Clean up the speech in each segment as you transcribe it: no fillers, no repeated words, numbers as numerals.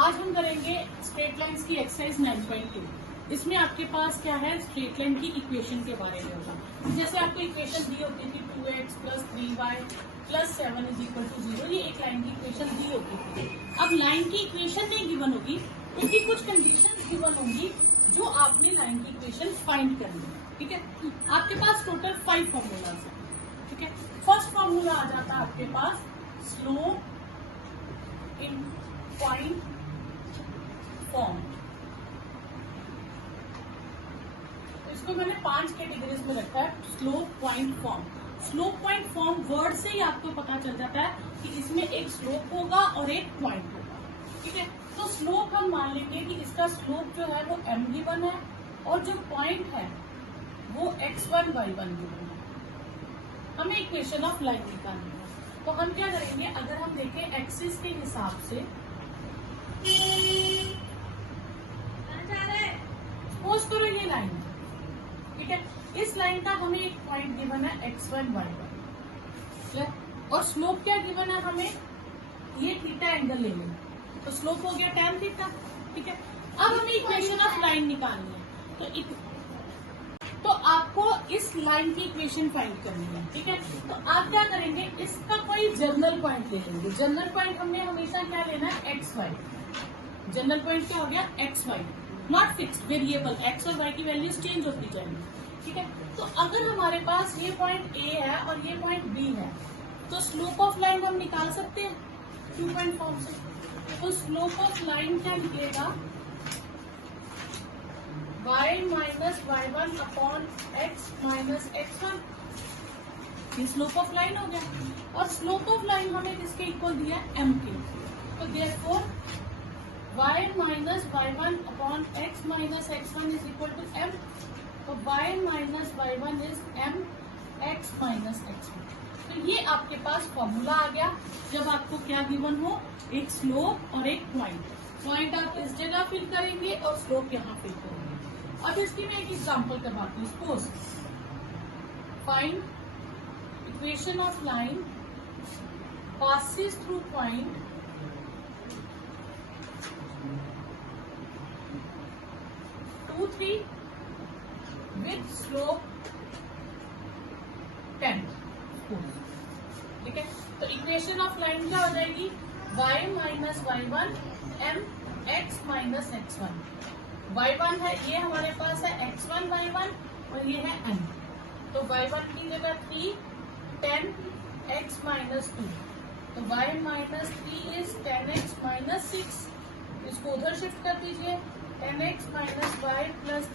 आज हम करेंगे स्ट्रेट लाइंस की एक्सरसाइज 9.2। इसमें आपके पास क्या है, स्ट्रेट लाइन की इक्वेशन के बारे में होगा। जैसे आपको इक्वेशन दी होती थी 2x + 3y + 7 = 0, ये एक लाइन की इक्वेशन दी होती थी। अब लाइन की इक्वेशन नहीं गिवन होगी, उसकी कुछ कंडीशन गिवन होंगी जो आपने लाइन की इक्वेशन फाइंड करनी है। ठीक है, आपके पास टोटल 5 फॉर्मूला है। ठीक है, फर्स्ट फॉर्मूला आ जाता है आपके पास स्लोप इन पॉइंट फॉर्म। इसको मैंने 5 कैटेगरीज में रखा है। Slope point form, slope point form word से ही आपको पता चल जाता है कि इसमें एक स्लोप होगा और एक पॉइंट होगा। ठीक है, तो स्लोप हम मान लेंगे कि इसका स्लोप जो है वो m गिवन है और जो पॉइंट है वो x1 y1 गिवन है। हमें इक्वेशन ऑफ लाइन निकालनी है, तो हम क्या करेंगे, अगर हम देखें एक्सिस के हिसाब से, सपोज करो ये लाइन है। ठीक है, इस लाइन का हमें एक पॉइंट गिवन है x1 y1 और स्लोप क्या गिवन है हमें, ये थीटा एंगल ले लेंगे तो स्लोप हो गया tan थीटा। ठीक है, अब हमें इक्वेशन ऑफ लाइन निकालनी है, तो आपको इस लाइन की इक्वेशन फाइंड करनी है। ठीक है, तो आप क्या करेंगे, इसका कोई जनरल पॉइंट ले लेंगे। जनरल पॉइंट हमने हमेशा क्या लेना है, XY। जनरल पॉइंट क्या हो गया, XY, not fixed, variable. x और y की वैल्यूज चेंज होती जाएंगी। ठीक है, तो अगर हमारे पास ये पॉइंट A है और ये पॉइंट B है, तो स्लोप ऑफ लाइन हम निकाल सकते हैं 2 पॉइंट फॉर्म से। तो स्लोप ऑफ लाइन क्या निकलेगा, y - y1 upon x - x1। ये स्लोप ऑफ लाइन हो गया और स्लोप ऑफ लाइन हमें किसके इक्वल दिया है, m के। तो therefore y - y1 upon x - x1 = m। तो y - y1 is m x - x1। तो ये आपके पास फॉर्मूला आ गया जब आपको क्या गिवन हो, एक स्लोप और एक पॉइंट। पॉइंट आप इस जगह फिल करेंगे और स्लोप यहाँ फिल करेंगे। अब इसकी मैं एक एग्जांपल करवाती हूँ। Suppose find equation of line passes through point 2, 3 with slope 10। ठीक है, तो इक्वेशन ऑफ लाइन क्या हो जाएगी, y - y1 m x - x1। y1 है, ये हमारे पास है x1 y1 और ये है m। तो y1 की जगह 3, 10 x - 2। तो y - 3 इज 10x - 6। इसको उधर शिफ्ट कर दीजिए, 10x - y +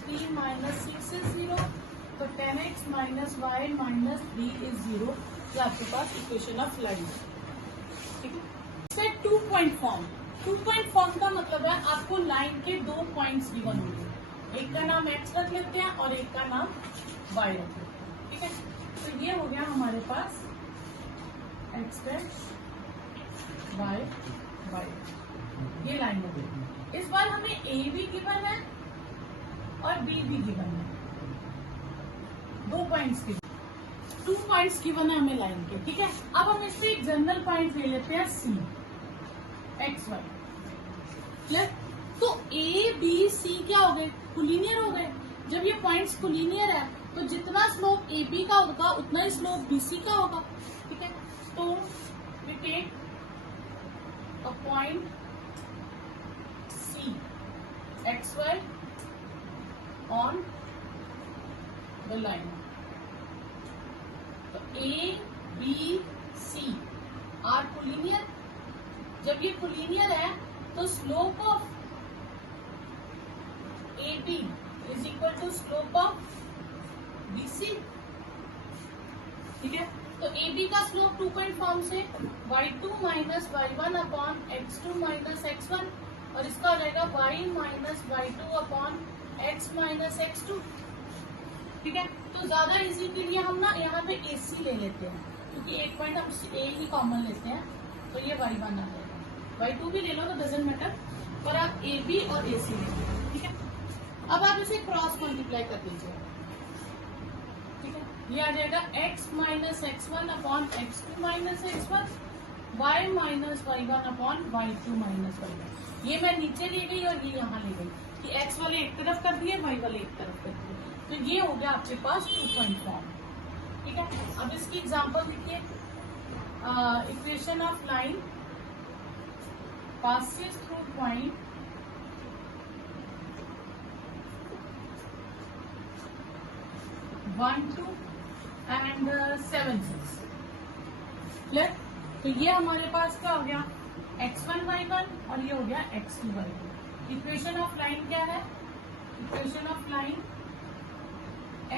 3 - 6 इज 0। तो 10x - y - 3 इज 0। ये आपके पास इक्वेशन ऑफ लाइन। ठीक है, फिर 2 पॉइंट फॉर्म। 2 पॉइंट फॉर्म का मतलब है आपको लाइन के 2 पॉइंट्स गिवन होंगे, एक का नाम x रख लेते हैं और एक का नाम y रख लेते हैं। ठीक है, तो ये हो गया हमारे पास x डैश y y, ये लाइन हो गई। इस बार हमें a भी गिवन है और b भी गिवन है, 2 पॉइंट्स गिवन, 2 पॉइंट्स गिवन है हमें लाइन के। ठीक है, अब हम इससे एक जनरल पॉइंट ले लेते हैं C x y। क्लियर, तो A B C क्या हो गए, कोलिनियर हो गए। जब ये पॉइंट्स कोलिनियर है तो जितना स्लोप AB का होगा उतना ही स्लोप BC का होगा। ठीक है, तो we take a point C XY on the line. तो A B C are collinear. जब ये कोलिनियर है तो slope of AB is equal to slope of BC। ठीक है, तो AB का स्लोप 2 पॉइंट फॉर्म से y2 - y1 upon x2 - x1 और इसका हो जाएगा y - y2 upon x - x2। ठीक है, तो ज्यादा इजी के लिए हम ना यहाँ पे AC ले लेते हैं, क्योंकि एक पॉइंट हम A ही कॉमन लेते हैं। तो ये y1 आ जाएगा, y2 भी ले लो तो डजेंट मैटर, पर आप AB और AC ले लो। ठीक है, अब आप इसे क्रॉस मल्टीप्लाई कर दीजिए। ठीक है, ये आ जाएगा x - x1 upon x2 - x1 y minus y1 upon y2 minus y1। ये मैं नीचे ले गई और ये यहाँ ले गई कि x वाले एक तरफ कर दिए, y वाले एक तरफ कर दिए, तो ये हो गया आपके पास 2 पॉइंट फॉर्म। ठीक है, अब इसकी एग्जांपल देखिए, equation of line passes through point 1, 2 and 7, 6। Clear? तो ये हमारे पास क्या हो गया, x1 y1 और ये हो गया x2 y2। Equation of line क्या है, equation of line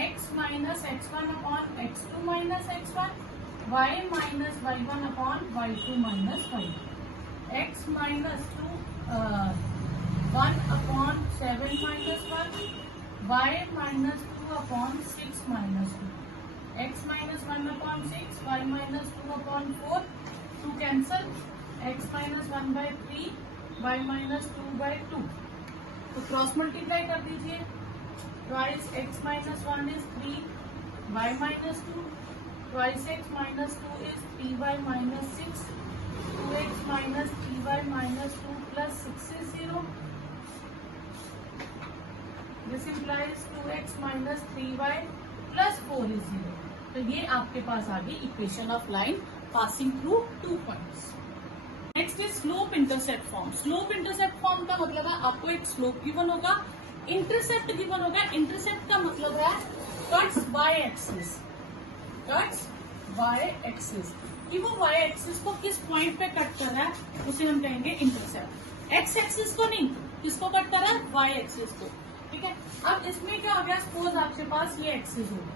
x minus x1 upon x2 minus x1, y minus y1 upon y2 minus y2, x minus 1 upon 7 minus 1, y minus 2 upon 6 minus 2, x minus 1 upon 6, y minus 2 upon 4, 2 cancel, x minus 1 by 3, y minus 2 by 2। तो cross multiply कर दीजिए, twice x minus 1 is 3, y minus 2, twice x minus 2 is 3y minus 6, 2x minus 3y minus 2 plus 6 is 0। This implies 2x minus 3y plus 4 is 0। तो ये आपके पास आ गई equation of line passing through 2 points. Next is slope intercept form. Slope intercept form का मतलब है आपको एक स्लोप गिवन होगा, इंटरसेप्ट गिवन होगा। इंटरसेप्ट का मतलब है cuts by axis, cuts by axis, कि वो वाई एक्सिस को किस पॉइंट पे कट कर रहा है उसे हम कहेंगे इंटरसेप्ट। एक्स एक्सिस को नहीं, किसको कट कर रहा है, वाई एक्सिस को। ठीक है, अब इसमें क्या हो गया, सपोज आपके पास ये एक्सिस होगा,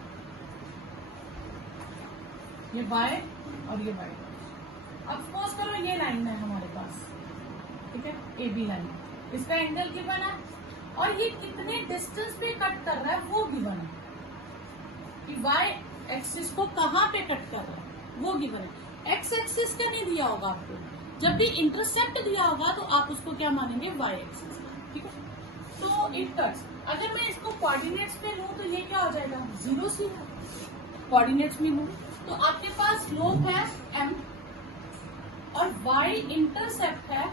ये वाई और ये वाई। अब सपोज करो ये लाइन है हमारे पास, ठीक है, ए बी लाइन, इसका एंगल गिवन है और ये कितने डिस्टेंस पे कट कर रहा है वो गिवन है, कि वाई एक्सिस को कहाँ पे कट कर रहा है वो गिवन है। एक्स एक्सिस का नहीं दिया होगा आपको, जब भी इंटरसेप्ट दिया होगा तो आप उसको क्या मानेंगे, वाई एक्सिस। ठीक है, तो इट कट्स। अगर मैं इसको कोऑर्डिनेट्स में लूं तो ये क्या हो जाएगा, 0 सी है। कोऑर्डिनेट्स में लूं तो आपके पास स्लोप है m और y इंटरसेप्ट है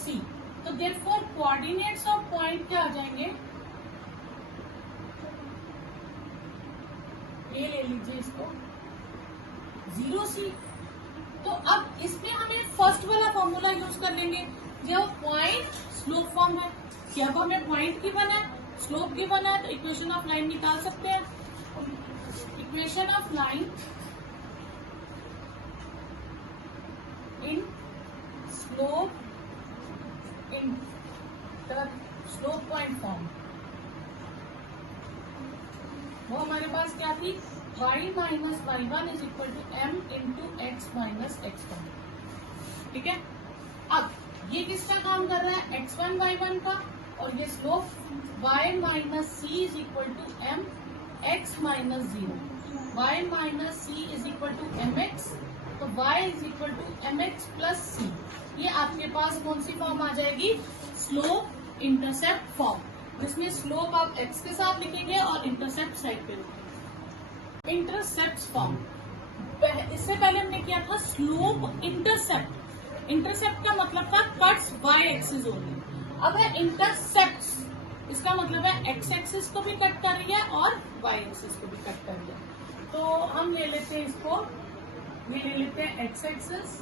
c। तो देयरफॉर कोऑर्डिनेट्स ऑफ पॉइंट क्या आ जाएंगे, ये ले लीजिए इसको 0c। तो अब इसमें हमें फर्स्ट वाला फॉर्मूला यूज कर लेंगे, जब पॉइंट स्लोप फॉर्म है, कि अब हमें पॉइंट गिवन है, स्लोप गिवन है, तो इक्वेशन ऑफ लाइन निकाल सकते हैं। Equation of line in slope point form, वो हमारे पास क्या थी, y minus y1 is equal to m into x minus x1। ठीक है, अब ये किसका काम कर रहा है, x1 y1 का, और ये slope y minus c is equal to m x minus 0, y minus c is equal to m x, तो y is equal to m x plus c. ये आपके पास कौन सी फॉर्म आ जाएगी, स्लोप इंटरसेप्ट फॉर्म, जिसमें स्लोप आप x के साथ लिखेंगे और इंटरसेप्ट साइड पे लिखेंगे। इंटरसेप्ट फॉर्म, इससे पहले हमने किया था स्लोप इंटरसेप्ट। इंटरसेप्ट का मतलब था कट्स वाई एक्सिस ओनली। अब है इंटरसेप्ट्स, इसका मतलब है एक्स एक्सिस को भी कट कर रही है और वाई एक्सिस को भी कट कर रही है। तो हम ले लेते हैं इसको, ये ले लेते हैं एक्स एक्सिस,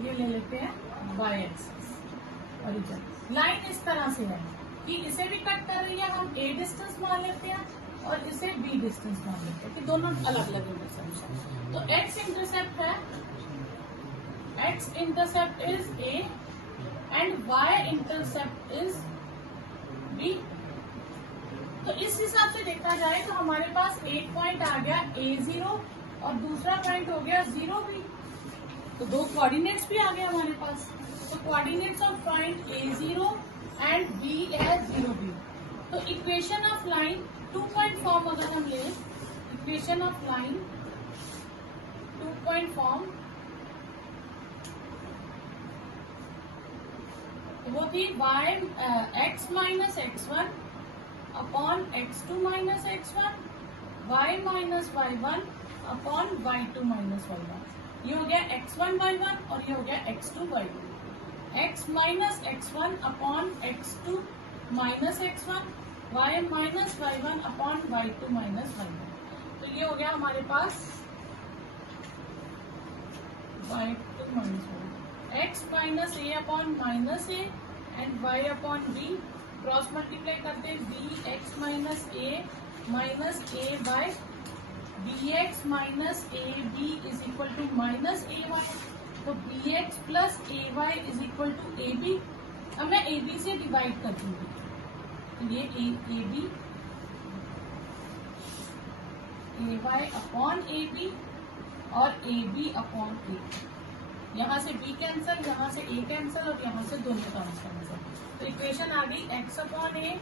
ये ले लेते हैं वाई एक्सिस। और लाइन इस तरह से है कि इसे भी कट कर रही है, हम ए डिस्टेंस मान लेते हैं और इसे बी डिस्टेंस मान लेते हैं कि दोनों अलग अलग डिस्टेंस है। तो एक्स इंटरसेप्ट है, x intercept is a and y intercept is b. तो इस हिसाब से देखा जाए तो हमारे पास एक पॉइंट आ गया A0 और दूसरा पॉइंट हो गया 0B। तो दो कोऑर्डिनेट्स भी आ गए हमारे पास। तो coordinates of point A0 and B है 0B। तो equation of line 2 point form अगर हम ले, equation of line 2 point form वो थी x minus x1 upon x2 minus x1, y minus y1 upon y2 minus y1। ये हो गया x1 y1 और ये हो गया x2 y2। x minus x1 upon x2 minus x1, y minus y1 upon y2 minus y1। तो ये हो गया हमारे पास y2 minus y, x minus a upon minus a and y upon b, cross multiply करते हैं b x minus a minus a by bx minus a b is equal to minus a y। तो bx plus a y is equal to a b। अब मैं a b से divide कर दूंगी, तो ये a b a y upon a b और a b upon a। यहाँ से b कैंसल, यहाँ से a कैंसल और यहाँ से दोनों टर्म्स कैंसल। तो इक्वेशन आ गई x upon a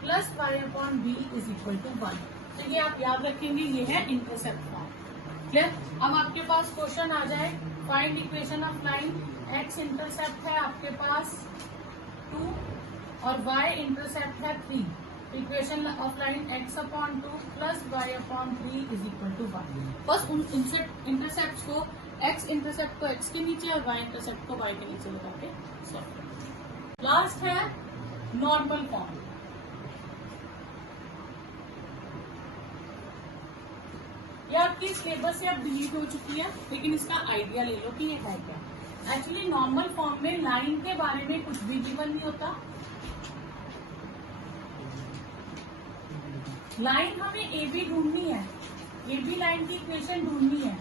plus y upon b is equal to 1। तो ये आप याद रखेंगे, ये है इंटरसेप्ट फॉर्म। क्लियर? अब आपके पास क्वेश्चन आ जाए, find equation of line. x intercept है आपके पास 2 और y इंटरसेप्ट है 3। Equation of line x upon 2 plus y upon 3 is equal to 1। बस उन इंटरसेप्ट को, x इंटरसेप्ट को x के नीचे और y इंटरसेप्ट को y के नीचे लगा के सॉल्व करें। लास्ट है नॉर्मल फॉर्म। ये आपकी सिलेबस से अब डिलीट हो चुकी है, लेकिन इसका आइडिया ले लो कि ये है क्या। एक्चुअली नॉर्मल फॉर्म में लाइन के बारे में कुछ भी गिवन नहीं होता। लाइन हमें ए बी ढूंढनी है, ए बी लाइन की इक्वेशन ढूंढनी है।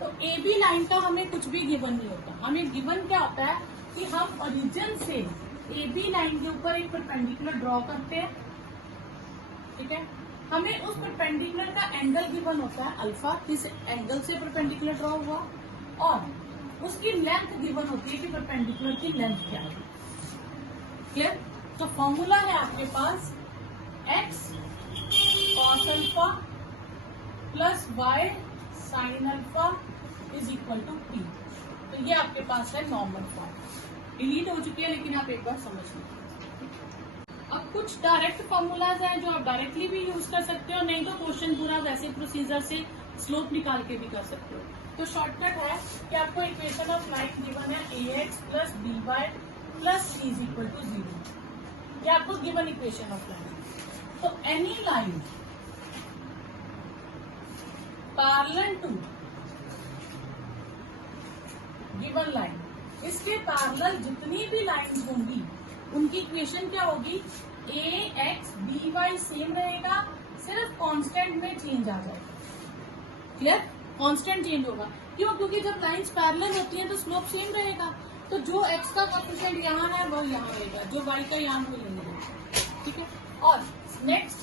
तो ए बी लाइन का हमें कुछ भी गिवन नहीं होता। हमें गिवन क्या होता है कि हम ओरिजिन से ए बी लाइन के ऊपर एक परपेंडिकुलर ड्रॉ करते हैं, ठीक है। हमें उस परपेंडिकुलर का एंगल गिवन होता है अल्फा, किस एंगल से परपेंडिकुलर ड्रॉ हुआ, और उसकी लेंथ गिवन होती है कि परपेंडिकुलर की लेंथ क्या है। क्लियर? तो फॉर्मूला है आपके पास x cos alpha plus y sin alpha is equal to p। तो ये आपके पास है नॉर्मल फॉर्म। डिलीट हो चुकी है, लेकिन आप एक बार समझ लीजिए। अब कुछ डायरेक्ट फॉर्मूलाज हैं जो आप डायरेक्टली भी यूज कर सकते हो, नहीं तो क्वेश्चन पूरा वैसे प्रोसीजर से स्लोप निकाल के भी कर सकते हो। तो शॉर्टकट है कि आपको इक्वेशन ऑफ लाइन गिवन है ax plus by plus c is equal to 0। ये आपको गिवन इक्वेशन ऑफ लाइन। तो any line parallel to given line, इसके पैरेलल जितनी भी लाइंस होंगी उनकी इक्वेशन क्या होगी, a x b y same रहेगा, सिर्फ कांस्टेंट में चेंज आ जाएगा। क्लियर? कांस्टेंट चेंज होगा। क्यों? क्योंकि जब लाइंस पैरेलल होती हैं तो स्लोप सेम रहेगा। तो जो x का कोएफिशिएंट यहाँ है वो यहाँ रहेगा, जो y का यहाँ वो यहीं रहेगा, ठीक है। और next,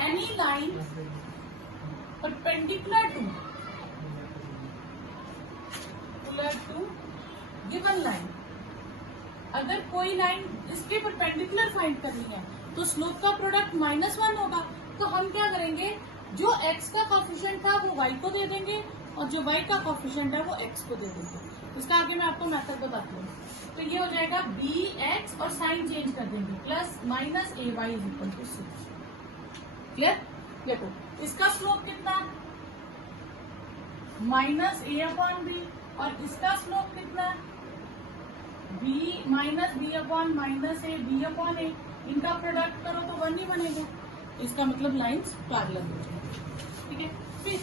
any line perpendicular to given line, अगर कोई लाइन इसके परपेंडिकुलर फाइंड करनी है तो स्लोप का प्रोडक्ट -1 होगा। तो हम क्या करेंगे, जो x का कोएफिशिएंट था वो y को दे देंगे और जो y का कोएफिशिएंट है वो x को दे देंगे। इसका आगे मैं आपको मेथड बताती हूँ। तो ये हो जाएगा bx और साइन चेंज कर देंगे, plus minus ay is equal to c। Clear? देखो इसका स्लोप कितना, माइनस a अपॉन b, और इसका स्लोप कितना, b minus b upon minus a b upon a. इनका प्रोडक्ट करो तो 1 ही बनेगा। इसका मतलब लाइंस पैरेलल हो जाएंगी, ठीक है। फिर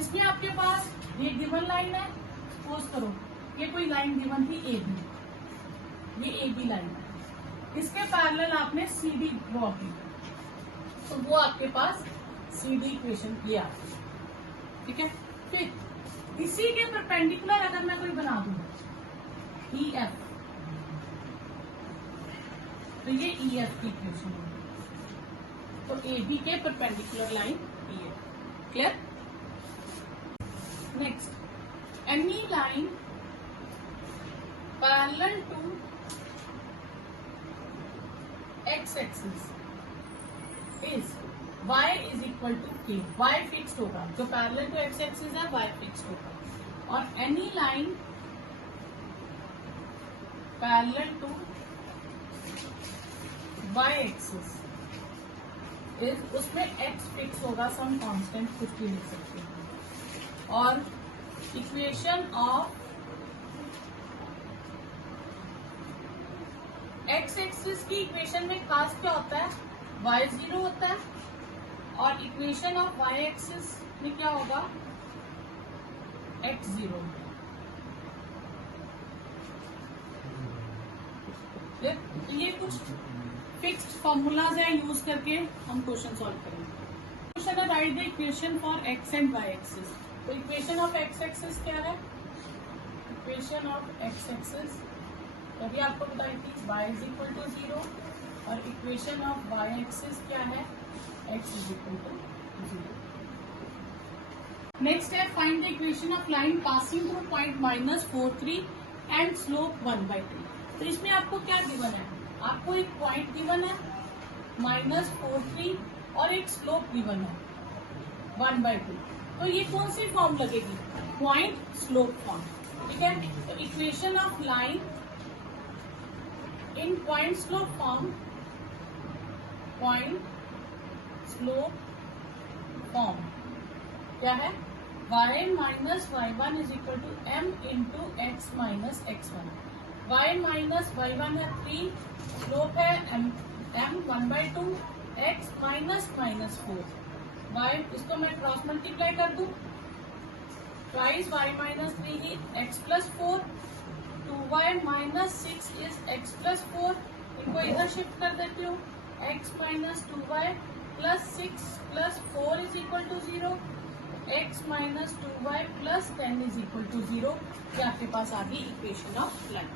इसमें आपके पास ये गिवन लाइन है, सपोज करो ये कोई लाइन गिवन थी ए बी, ये ए बी लाइन है, इसके पैरेलल आपने सी डी ड्रॉ की, तो वो आपके पास सी डी इक्वेशन ये आती है, ठीक है। फिर इसी के परपेंडिकुलर अगर मैं कोई बना दूं ई एफ, तो ये ई एफ की इक्वेशन होगी। तो ए बी के perpendicular line E F. Clear? Next, any line parallel to x axis is y is equal to k। y fixed होगा, जो पैरेलल टू एक्स एक्सिस है y fixed होगा। और any line parallel to y axis उसमें x fix होगा, some constant कुछ भी लिख सकते हैं। और इक्वेशन ऑफ x एक्सिस की इक्वेशन में खास क्या होता है, y0 होता है, और इक्वेशन ऑफ y एक्सिस में क्या होगा, x0। ये कुछ फिक्स्ड फॉर्मूलाज है, यूज करके हम क्वेश्चन सॉल्व करेंगे। क्वेश्चन है right the equation for x and y axis. तो इक्वेशन ऑफ x एक्सिस क्या है, इक्वेशन ऑफ x एक्सिस तभी आपको बताई थी y इज इक्वल टू 0, और इक्वेशन ऑफ y एक्सिस क्या है, x is equal to 0। Next है find the equation of line passing through point -43 and slope 1/2। तो इसमें आपको क्या गिवन है, आपको एक पॉइंट गिवन है -43 और एक स्लोप गिवन है 1/2। तो ये कौन सी फॉर्म लगेगी, पॉइंट स्लोप फॉर्म, ठीक है। तो equation of line in point slope form, point slope form क्या है, y minus y1 is equal to m into x minus x1। y minus y1 है 3, स्लोप है m 1/2, x माइनस -4, y इसको मैं cross multiply कर दूं, twice y minus 3 ही x plus 4, 2y minus 6 is x plus 4, इनको इधर shift कर देती हूँ, x minus 2y plus 6 plus 4 is equal to 0, x minus 2y plus 10 is equal to 0। ये आपके पास आ गई equation of line.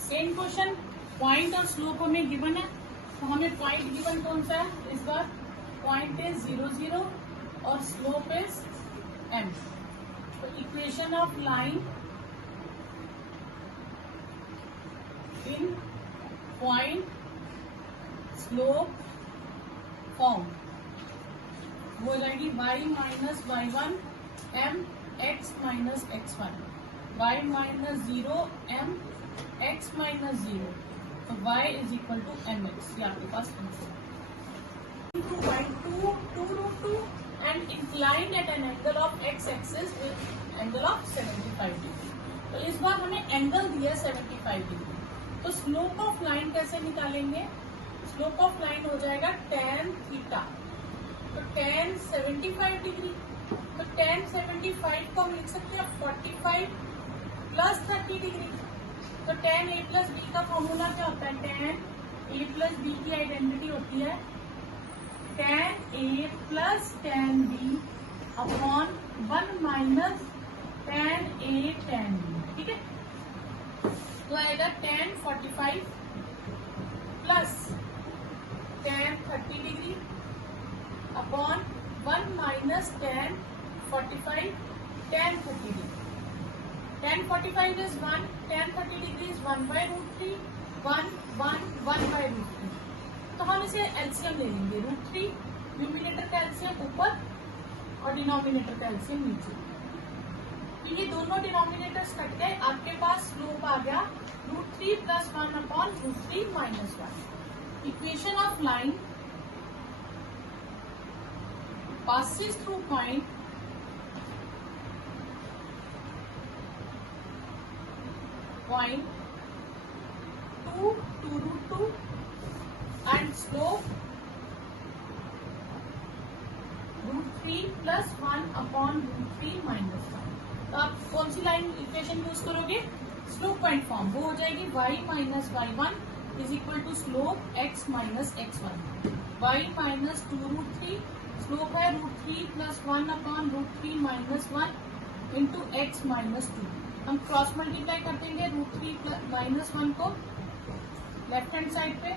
Same question, point और स्लोप हमें गिवन है, तो हमें पॉइंट गिवन कौन सा है इस बार, पॉइंट इज 0 0 और स्लोप इज m। तो equation of line in point slope form वो हो जाएगी y minus y1 m x minus x1, y minus 0 m x minus 0, तो y is equal to mx। ये आपके पास आंसर है। 2√2 and inclined at an angle of x axis with angle of 75 degree. तो इस बार हमें एंगल दिया 75 degree, तो स्लोप ऑफ लाइन कैसे निकालेंगे, स्लोप ऑफ लाइन हो जाएगा tan थीटा, तो tan 75 डिग्री, तो tan 75 को हम लिख सकते हैं 45 प्लस 30 डिग्री। तो tan a प्लस b का फॉर्मूला क्या होता है, tan a प्लस b की आइडेंटिटी होती है tan a plus tan b upon 1 minus tan a tan b, ठीक है। तो आएगा tan 45 plus tan 30 degree upon 1 minus tan 45 tan 30 degree. tan 45 is 1, tan 30 degree is 1/√3, 1 1 1/√3। तो हम इसे एलसीएम ले लेंगे, √3 न्यूमिनेटर का एलसीएम ऊपर और डिनोमिनेटर का एलसीएम नीचे। तो ये दोनों डिनोमिनेटर्स कट गए, आपके पास स्लोप आ गया √3 plus 1 upon √3 minus 1। Equation of line passes through point point 2 2√2 and slope √3 plus 1 upon √3 minus 1। तो आप कौन सी लाइन इक्वेशन यूज करोगे, स्लोप पॉइंट फॉर्म, वो हो जाएगी y minus y1 is equal to slope x minus x1, y minus 2√3, slope है √3 plus 1 upon √3 minus 1 into x minus 2। हम क्रॉस मल्टीप्लाई कर देंगे √3 माइनस 1 को लेफ्ट हैंड साइड पे,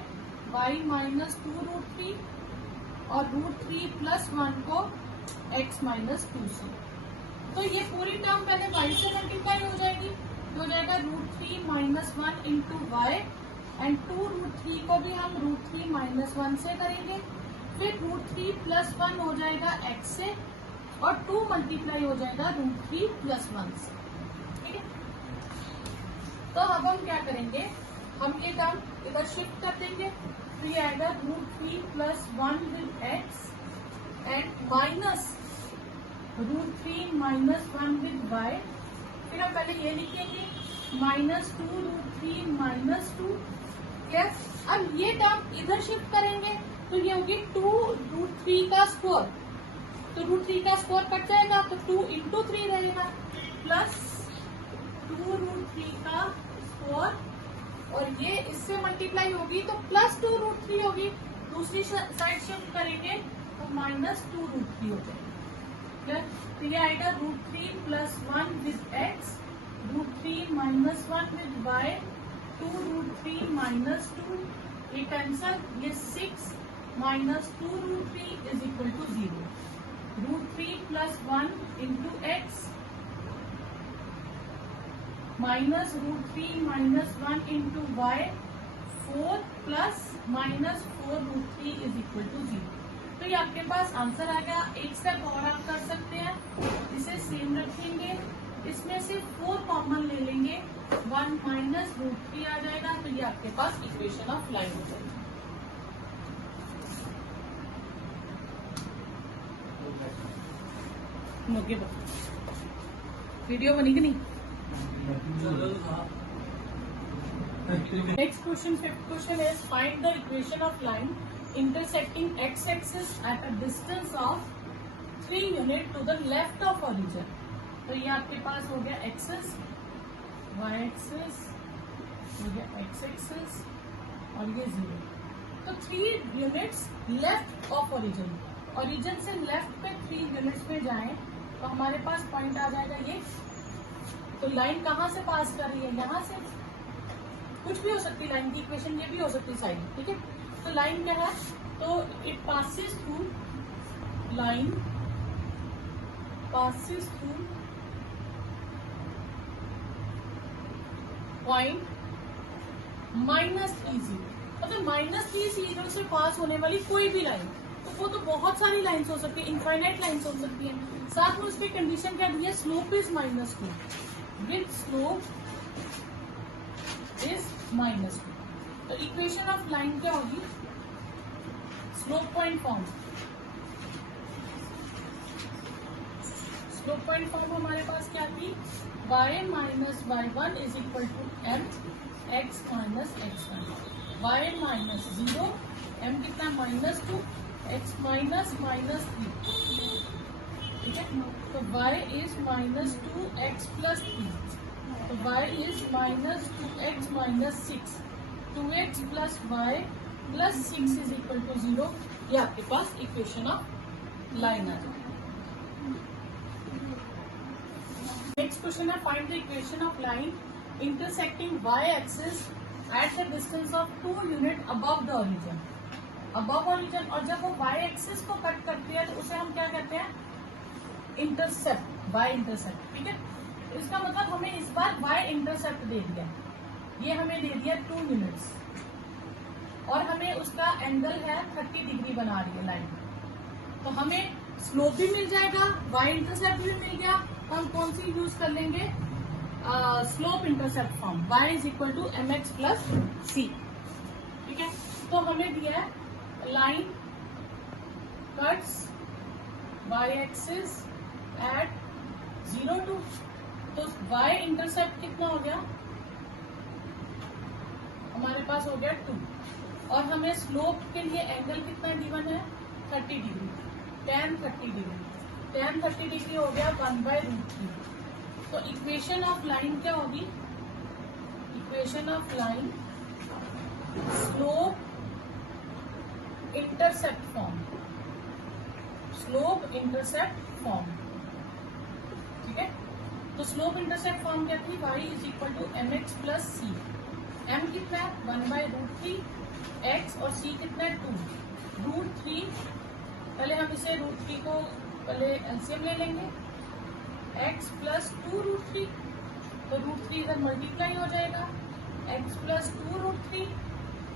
y माइनस 2√3 और √3 प्लस 1 को x माइनस 2 से। तो ये पूरी टर्म पहले y से मल्टीप्लाई हो जाएगी, तो हो जाएगा √3 माइनस 1 इंटू वाई, एंड 2√3 को भी हम √3 माइनस 1 से करेंगे, फिर √3 प्लस 1 हो जाएगा x से, और 2 मल्टीप्लाई हो जाएगा √3 प्लस 1 से, ठीक है। तो अब हम क्या करेंगे, हम ये टर्म इधर शिफ्ट कर देंगे, तो ये आएगा √3 + 1 with x and minus √3 - 1 with y। फिर हम पहले ये लिखेंगे -2 √3 - 2। यस, अब ये टर्म इधर शिफ्ट करेंगे तो ये होगी 2 √3 का स्क्वायर। तो √3 का स्क्वायर कट जाएगा तो 2 × 3 रहेगा प्लस 2 √3 का स्क्वायर, और ये इससे मल्टीप्लाई होगी तो +2 √3 होगी। दूसरी साइड शिफ्ट करेंगे तो -2 √3 हो जाएगा। तो ये आएगा √3 + 1 विद x, √3 - 1 विद y, 2 √3 - 2, ये कैंसल, ये 6 - 2 √3 = 0। √3 + 1 × x माइनस √3 - 1 × y, 4 + -4 √3 = 0। तो ये आपके पास आंसर आ गया। एक स्टेप और आप कर सकते हैं, इसे सेम रखेंगे, इसमें से 4 कॉमन ले लेंगे, 1 - √3 आ जाएगा। तो ये आपके पास इक्वेशन ऑफ लाइन हो जाएगी। वीडियो बनी कि नहीं? Next question, fifth question is find the equation of line intersecting x-axis at a distance of 3 unit to the left of origin। तो ये आपके पास हो गया एक्सिस, y एक्सिस हो गया, x एक्सिस और ये 0। तो 3 units left of origin, origin से लेफ्ट पे 3 यूनिट्स में जाएं तो हमारे पास पॉइंट आ जाएगा ये। तो लाइन कहाँ से पास कर रही है? यहाँ से। कुछ भी हो सकती है लाइन की इक्वेशन, ये भी हो सकती है साइड, ठीक है। तो लाइन क्या है? तो it passes through, line passes through point -3 मतलब -3 से पास होने वाली कोई भी लाइन। तो वो तो बहुत सारी लाइन्स हो सकती है, इनफाइनाइट लाइन्स हो सकती है। साथ में उसकी कंडीशन क्या दी है? Slope is -2, with slope is -2। तो इक्वेशन ऑफ लाइन क्या होगी? Slope point form, slope point form हमारे पास क्या थी? y - y1 = m x - x1, y -0, m कितना? -2, x -3, ठीक है। तो y is -2x + 3, तो y is -2x - 6, 2x + y + 6 = 0। ये आपके पास इक्वेशन ऑफ लाइन आ जाएगी। नेक्स्ट क्वेश्चन है find the equation of line intersecting y axis at the distance of 2 unit above the origin, above origin. और जब वो y एक्सिस को कट करती है तो उसे हम क्या कहते हैं? इंटरसेप्ट, y इंटरसेप्ट, ठीक है। तो इसका मतलब हमें इस बार y इंटरसेप्ट दे दिया, ये हमें दे दिया 2 यूनिट्स, और हमें उसका एंगल है 30 डिग्री बना रही है लाइन। तो हमें स्लोप भी मिल जाएगा, y इंटरसेप्ट भी मिल गया। तो हम कौन सी यूज कर लेंगे? Slope intercept form, y = mx + c, ठीक है। तो हमें दिया है line cuts y axis at 0 to, तो y इंटरसेप्ट कितना हो गया? हमारे पास हो गया 2, और हमें स्लोप के लिए एंगल कितना गिवन है? 30 degree, tan 30 degree, tan 30 degree हो गया 1/√3। तो इक्वेशन ऑफ लाइन क्या होगी? Equation of line slope intercept form, slope intercept form, ठीक है। तो स्लोप इंटरसेप्ट फॉर्म क्या थी? y = mx + c, m कितना है? 1/√3, x और c कितना है? 2 √3। पहले हम इसे √3 को पहले एलसीएम ले लेंगे, x + 2 √3, तो √3 इधर मल्टीप्लाई हो जाएगा, x + 2 √3।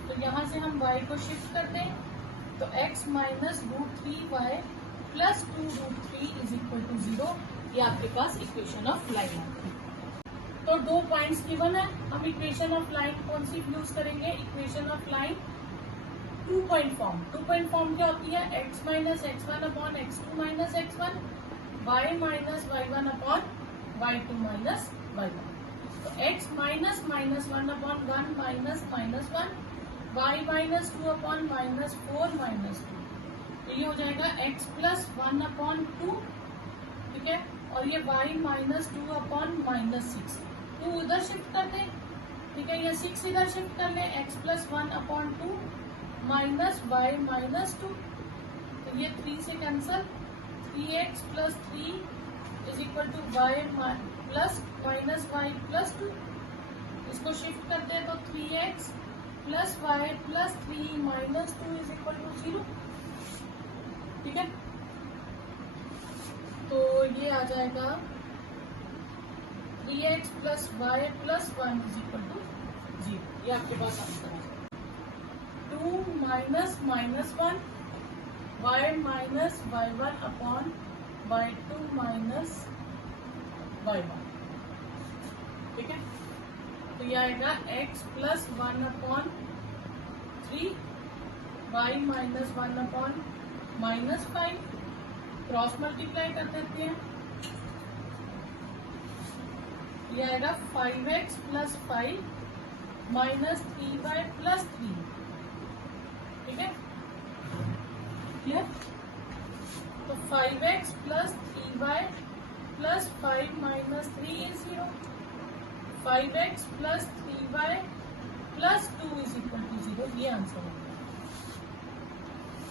तो यहाँ से हम y को शिफ्ट कर दें तो x - √3y + 2 √3 = 0। ये आपके पास इक्वेशन ऑफ लाइन आती है। तो 2 पॉइंट्स गिवन है, हम इक्वेशन ऑफ लाइन कौन सी यूज करेंगे? Equation of line two point form. Two point form क्या होती है? x minus x one upon x two minus x one, y minus y one upon y two minus y one. तो x minus minus one upon one minus minus one, y minus two upon minus four minus two. तो ये हो जाएगा x plus one upon two, ठीक है, और ये y minus two upon minus six. Two इधर शिफ्ट कर दें, ठीक है, ये सिक्स इधर शिफ्ट कर लें, x plus one upon two minus y minus two. तो ये थ्री से cancel, 3x plus three is equal to y plus minus y plus two. इसको शिफ्ट करते हैं तो 3x plus y plus three minus two is equal to 0, ठीक है। तो ये आ जाएगा 3x plus y plus one is equal to 0। ये आपके पास आंसर है। 2 minus minus one y minus y one upon y two minus y one, ठीक है। तो ये आएगा x plus one upon three y minus one upon minus five, cross multiply कर देते हैं। ये आएगा 5x plus five minus 3y plus three, ठीक है, क्लियर। तो 5x plus 3y plus 5 minus 3 is 0, 5x plus 3y plus 2 is equal to 0। ये answer है,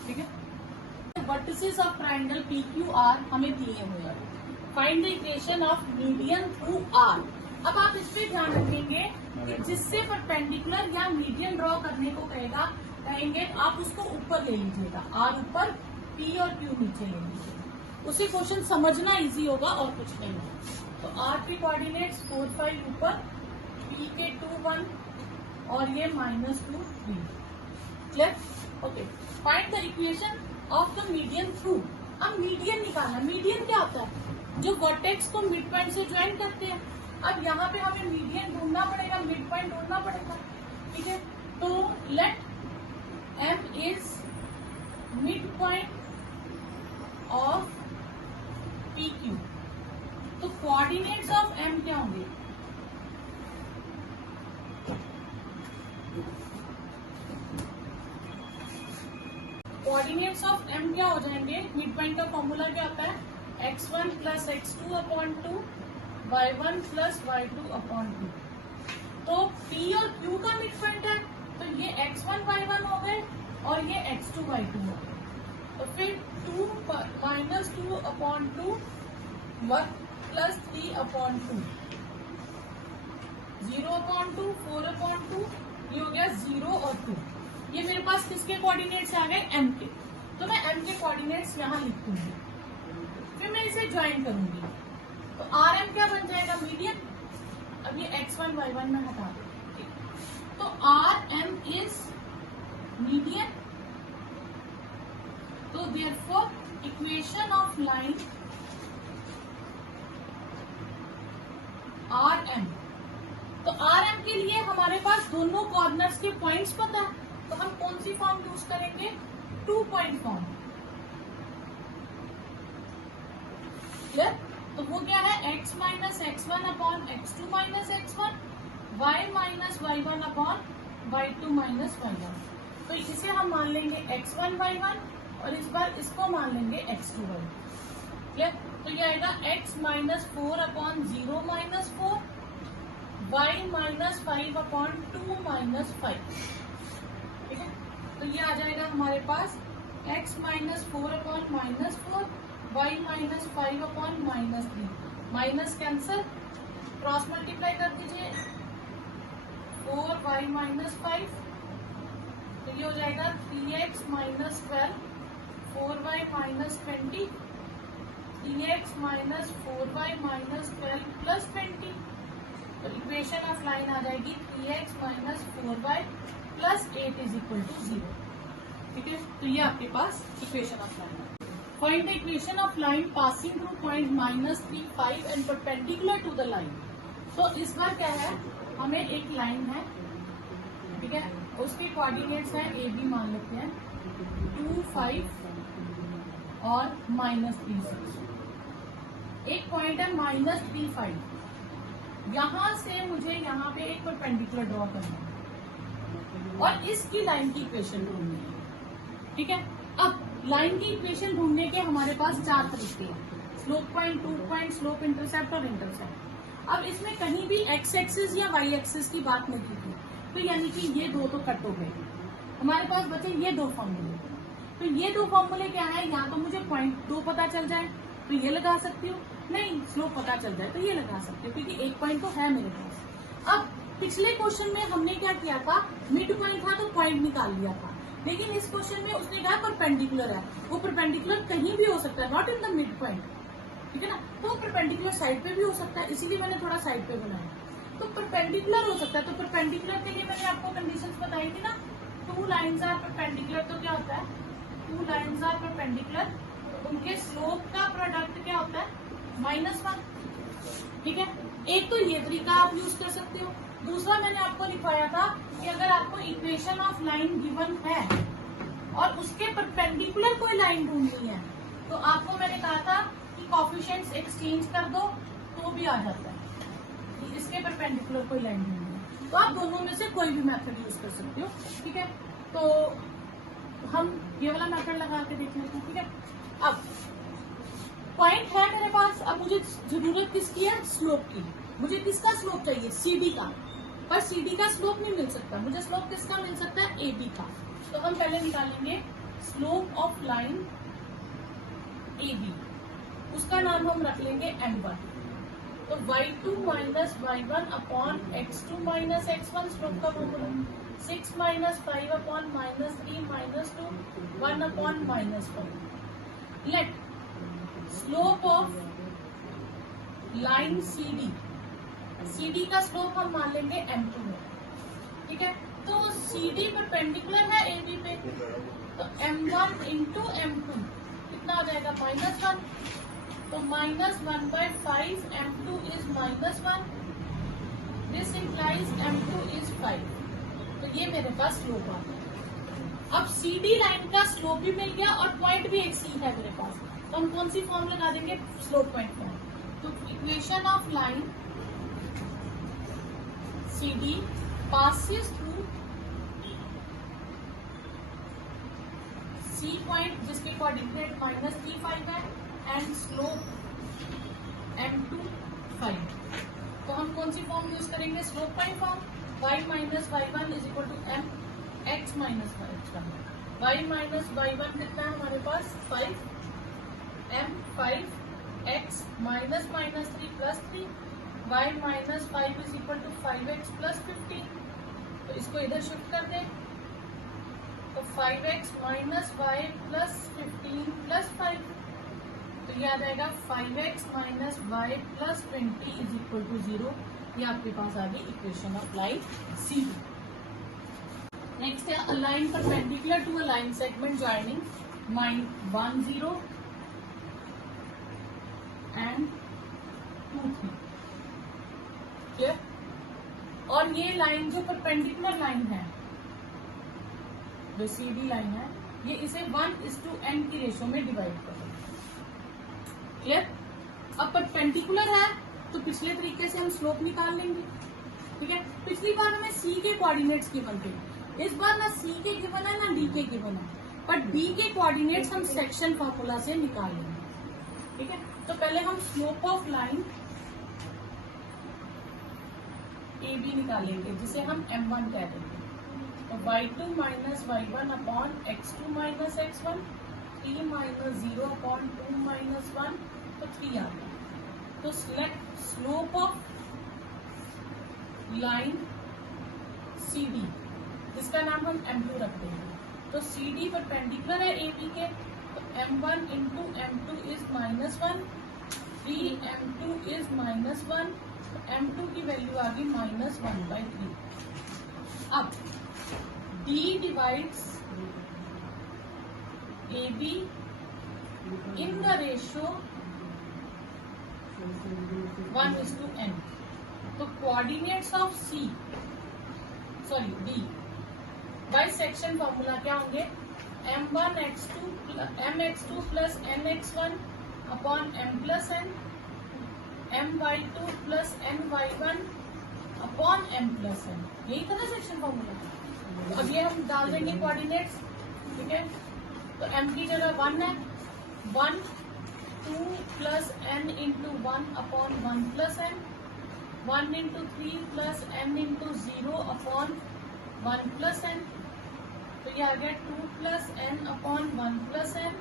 ठीक है। वर्टिसेस ऑफ ट्राइंगल PQR हमें दिए हुए हैं। Find the equation of median through R। अब आप इस पे ध्यान रखेंगे कि जिससे परपेंडिकुलर या मीडियन ड्रॉ करने को कहेंगे आप उसको ऊपर ले लीजिएगा, R ऊपर, P और Q नीचे ले लीजिएगा। उसी क्वेश्चन समझना इजी होगा और कुछ नहीं होगा। तो R के कोऑर्डिनेट्स 4 5 ऊपर, P के 2 1 और ये -2 3, clear, okay. Find the equation of the median through. अब मीडियन निकालना, मीडियन क्या होता है? जो वर्टेक्स को मिड पॉइंट से ज्वाइन करते हैं। अब यहाँ पे हमें मीडियन ढूंढना पड़ेगा, मिड पॉइंट ढूंढना पड़ेगा, ठीक है। तो let M is mid point of PQ। तो कोऑर्डिनेट्स ऑफ M क्या होंगे? कोऑर्डिनेट्स ऑफ M क्या हो जाएंगे? मिड पॉइंट का फॉर्मूला क्या होता है? x1 plus x2 upon 2, y1 plus y2 upon 2। तो P और Q का मिड पॉइंट है, तो ये x1 y1 हो गए और ये x2 y2 हो गए। तो फिर 2 minus 2 upon 2, 1 plus 3 upon 2, 0 upon 2, 4 upon 2, ये हो गया 0 और 2। ये मेरे पास किसके कोऑर्डिनेट्स आ गए? M के। तो मैं M के कोऑर्डिनेट्स यहाँ लिख दूंगी, फिर मैं इसे ज्वाइन करूंगी। तो RM क्या बन जाएगा? मीडियन। अब ये x1 y1 में हटा दो, तो RM इज मीडियन। तो therefore equation of line RM। तो RM के लिए हमारे पास दोनों कॉर्नर्स के पॉइंट्स पता है, तो हम कौन सी फॉर्म यूज करेंगे? 2 पॉइंट फॉर्म, क्लियर। तो वो क्या है? x minus x one upon x2 minus x1, y minus y1 upon y2 minus y1। तो इसे हम मान लेंगे x1 y1 और इस बार इसको मान लेंगे x2 y, क्लियर। तो ये आएगा x minus 4 upon 0 minus 4, y minus 5 upon 2 minus 5, ठीक है। तो ये आ जाएगा हमारे पास x minus 4 upon minus 4, y minus 5 upon minus 3, minus cancel, cross multiply कर दीजिए, 4y माइनस 5, तो ये हो जाएगा 3x minus 12, 4y minus 20, 3x minus 4y minus 12 plus 20। तो इक्वेशन ऑफ लाइन आ जाएगी 3x minus 4y plus 8 is equal to 0, ठीक है। तो ये आपके पास इक्वेशन ऑफ लाइन है। Find the equation of line passing through point -3 5 and perpendicular to the line. तो इस बार क्या है? हमें एक लाइन है ठीक है। उसके कोऑर्डिनेट्स हैं ए बी मान लेते हैं 2, 5 और -3, 6। एक पॉइंट है -3, 5। यहां से मुझे यहाँ पे एक परपेंडिकुलर ड्रॉ करना है और इसकी लाइन की इक्वेशन ढूंढनी है। ठीक है। अब लाइन की इक्वेशन ढूंढने के हमारे पास 4 तरीके हैं, slope point, two point, slope intercept और इंटरसेप्ट। अब इसमें कहीं भी एक्स एक्सिस या वाई एक्सिस की बात नहीं की, तो यानी कि ये दो तो कट हो गए, हमारे पास बचे ये 2 फॉर्मूले। तो ये 2 फॉर्मूले क्या है, या तो मुझे पॉइंट 2 पता चल जाए तो ये लगा सकती हूँ, नहीं स्लोप पता चल जाए तो ये लगा सकती हूँ, क्योंकि एक पॉइंट तो है मेरे पास। अब पिछले क्वेश्चन में हमने क्या किया था, मिड पॉइंट था तो पॉइंट निकाल लिया था, लेकिन इस क्वेश्चन में उसने कहा परपेंडिकुलर है। वो परपेंडिकुलर कहीं भी हो सकता है, not in the mid point, ठीक है ना। तो परपेंडिकुलर साइड पे भी हो सकता है, इसीलिए मैंने थोड़ा साइड पे बनाया। तो परपेंडिकुलर हो सकता है, तो परपेंडिकुलर के लिए मैंने आपको कंडीशंस बताई थी ना, 2 लाइंस आर परपेंडिकुलर, तो क्या होता है 2 लाइंस आर परपेंडिकुलर, उनके स्लोप का प्रोडक्ट क्या होता है -1। ठीक है। एक तो ये तरीका आप यूज कर सकते हो। दूसरा मैंने आपको लिखवाया था कि अगर आपको इक्वेशन ऑफ लाइन गिवन है और उसके परपेंडिकुलर कोई लाइन ढूंढनी है, तो आपको मैंने कहा था कि कोफिशिएंट्स एक्सचेंज कर दो तो भी आ जाता है। इसके परपेंडिकुलर कोई लाइन ढूंढनी है तो आप दोनों में से कोई भी मेथड यूज कर सकते हो। ठीक है। तो हम ये वाला मेथड लगा के देख लेते हैं। ठीक है। अब पॉइंट है मेरे पास, अब मुझे जरूरत किसकी है, स्लोप की। मुझे किसका स्लोप चाहिए, सीडी का, पर सीडी का स्लोप नहीं मिल सकता, मुझे स्लोप किसका मिल सकता है, ए बी का। तो हम पहले निकालेंगे slope of line A B, उसका नाम हम रख लेंगे m1। तो y2 minus y1 upon x2 minus x1 slope का formula, 6 minus 5 upon -3 minus 2, 1 upon -5। Let slope of line CD, CD का स्लोप हम मान लेंगे m2 में। ठीक है। तो CD परपेंडिकुलर है AB पे, तो m1 इंटू m2 कितना आ जाएगा -1। तो -1/5 m2 is -1, this implies m2 is 5। तो ये मेरे पास स्लोप आ गया। अब CD लाइन का स्लोप भी मिल गया और पॉइंट भी एक सी है मेरे पास, तो हम कौन सी फॉर्म लगा देंगे, स्लोप पॉइंट फॉर्म। तो equation of line CD passes through C point जिसके कोऑर्डिनेट -3, 5 है एंड स्लोप m2 5। तो हम कौन सी फॉर्म यूज करेंगे, slope point form. y minus y1 is equal to m x minus y1। y minus y1 कितना है हमारे पास 5, m 5 x minus -3 plus 3, y minus 5 is equal to 5x plus 15। तो इसको इधर शिफ्ट कर दें, तो 5x माइनस 5 प्लस 15 प्लस 5, तो ये आ जाएगा 5x minus y plus 20 is equal to 0। ये आपके पास आ गई equation of line C. Next है a line perpendicular to a line segment joining -1, 0 and 2, 3। Clear. और ये लाइन जो परपेंडिकुलर लाइन है, जो CD लाइन है, ये इसे 1:n की रेशो में डिवाइड कर दें। क्लियर। अब परपेंडिकुलर है तो पिछले तरीके से हम स्लोप निकाल लेंगे। ठीक है। पिछली बार हमें C के कोऑर्डिनेट्स गिवन थे, इस बार ना C के गिवन है ना D के गिवन है, बट D के कोऑर्डिनेट्स हम सेक्शन फॉर्मूला से निकाल लेंगे। ठीक है। तो पहले हम स्लोप ऑफ लाइन AB निकालेंगे, जिसे हम m1 कह देंगे। तो y2 minus y1 upon x2 minus x1, 3 minus 0 upon 2 minus 1, तो 3 आ गया। तो select slope of line CD, जिसका नाम हम m2 रखते हैं। तो CD परपेंडिकुलर है AB के, तो m1 into m2 is -1, 3m2 is -1, तो m2 की वैल्यू आ गई -1/3। अब D divides AB in the ratio 1:n। तो coordinates of D bisection formula क्या होंगे, mx2 plus nx1 upon m plus n, my2 plus ny1 upon m plus n। यही था ना सेक्शन फॉर्मूला। तो अब ये हम डाल देंगे कोऑर्डिनेट्स, ठीक है। तो m की जगह 1 है, 1 2 plus n into 1 upon 1 plus n, 1 into 3 plus n into 0 upon 1 plus n। तो ये आ गया 2 plus n upon 1 plus n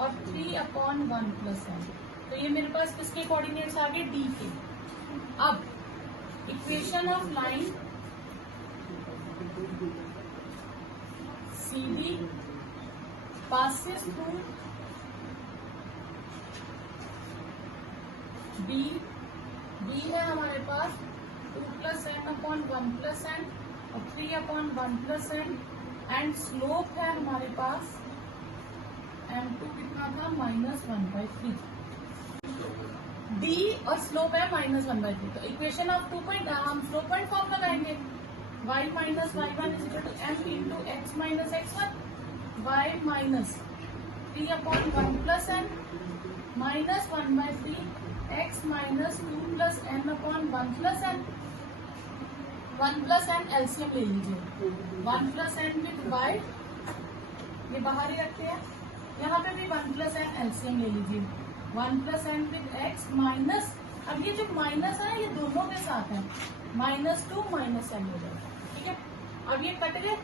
और 3 अपॉन 1 प्लस n। तो ये मेरे पास किसके कोऑर्डिनेट्स आ गए, डी के। अब equation of line CD passes through B है हमारे पास 2 plus n upon 1 plus n और 3 upon 1 plus n, and slope है हमारे पास m2 कितना था, -1/3। D और स्लोप है -1/3। तो इक्वेशन ऑफ 2 पॉइंट हम स्लोप पॉइंट फॉर्म लगाएंगे, y minus y1 is equal to m into x minus x1, y minus 3 upon 1 plus n minus 1/3 x minus 2 plus n upon 1 plus n। 1 plus n LCM ले लीजिए, 1 plus n with y, ये बाहर ही रखते हैं, यहाँ पे भी 1 plus n LCM ले लीजिए, 1 plus n with x minus, अब ये जो माइनस है ये दोनों के साथ है, -2 माइनस n हो जाएगा, ठीक है। अब ये कट गए,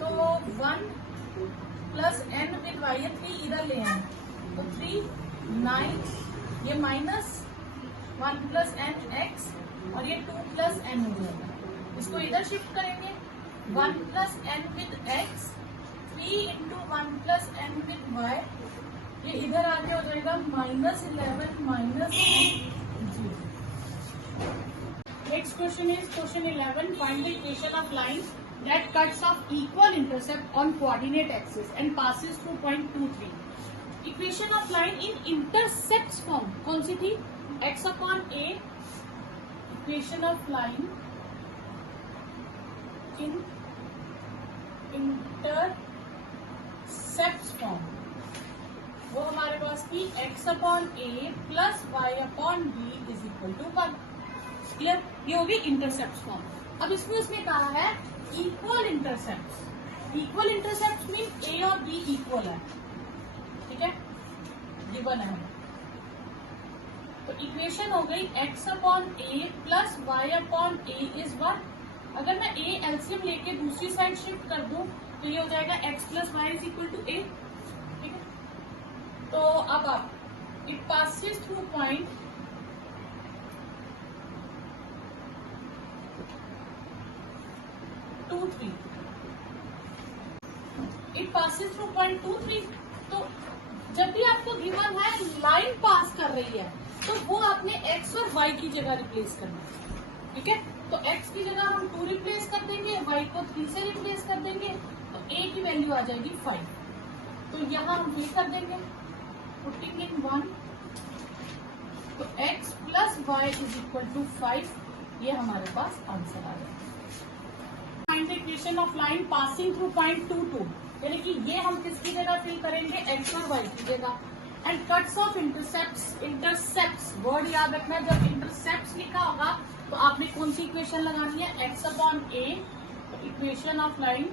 तो 1 प्लस n विद y, ये 3 इधर ले आए, तो 3 9, ये माइनस 1 प्लस n x और ये 2 प्लस n हो जाएगा। इसको इधर शिफ्ट करेंगे, 1 plus n with x, 3 into 1 plus n with y, ये इधर आके हो जाएगा -11 minus 0। Next question is question 11, find the equation of line that cuts of equal intercept on coordinate axis and passes through point 2 3। Equation of line in intercept form कौन सी थी, x upon a, equation of line in intercept form, वो हमारे पास थी x upon a plus y upon b is equal to 1। Clear, ये होगी intercept form. अब इसमें उसने कहा है equal intercept, equal intercept mean a और b इक्वल है, ठीक है, गिवन है। तो इक्वेशन हो गई x upon a plus y upon a is 1। अगर मैं a एलसीएम लेके दूसरी साइड शिफ्ट कर दूं तो ये हो जाएगा x plus y is equal to a, ठीक है। तो अब आप it passes through point 2 3, it passes through point 2 3। तो जब भी आपको गिवन है लाइन पास कर रही है तो वो आपने x और y की जगह रिप्लेस करना है, ठीक है। तो x की जगह हम 2 रिप्लेस कर देंगे, y को 3 से रिप्लेस कर देंगे, तो a की वैल्यू आ जाएगी 5। तो यहाँ हम फिल कर देंगे, पुटिंग इन 1, तो x plus y is equal to 5, ये हमारे पास आंसर आ जाएगा। Find the equation of line passing through point 2 2, यानी कि ये हम किसकी जगह फिल करेंगे, x और y की जगह। And cuts of intercepts, intercepts word याद रखना है, जब इंटरसेप्ट्स लिखा होगा तो आपने कौन सी इक्वेशन लगानी है, x upon a, equation of line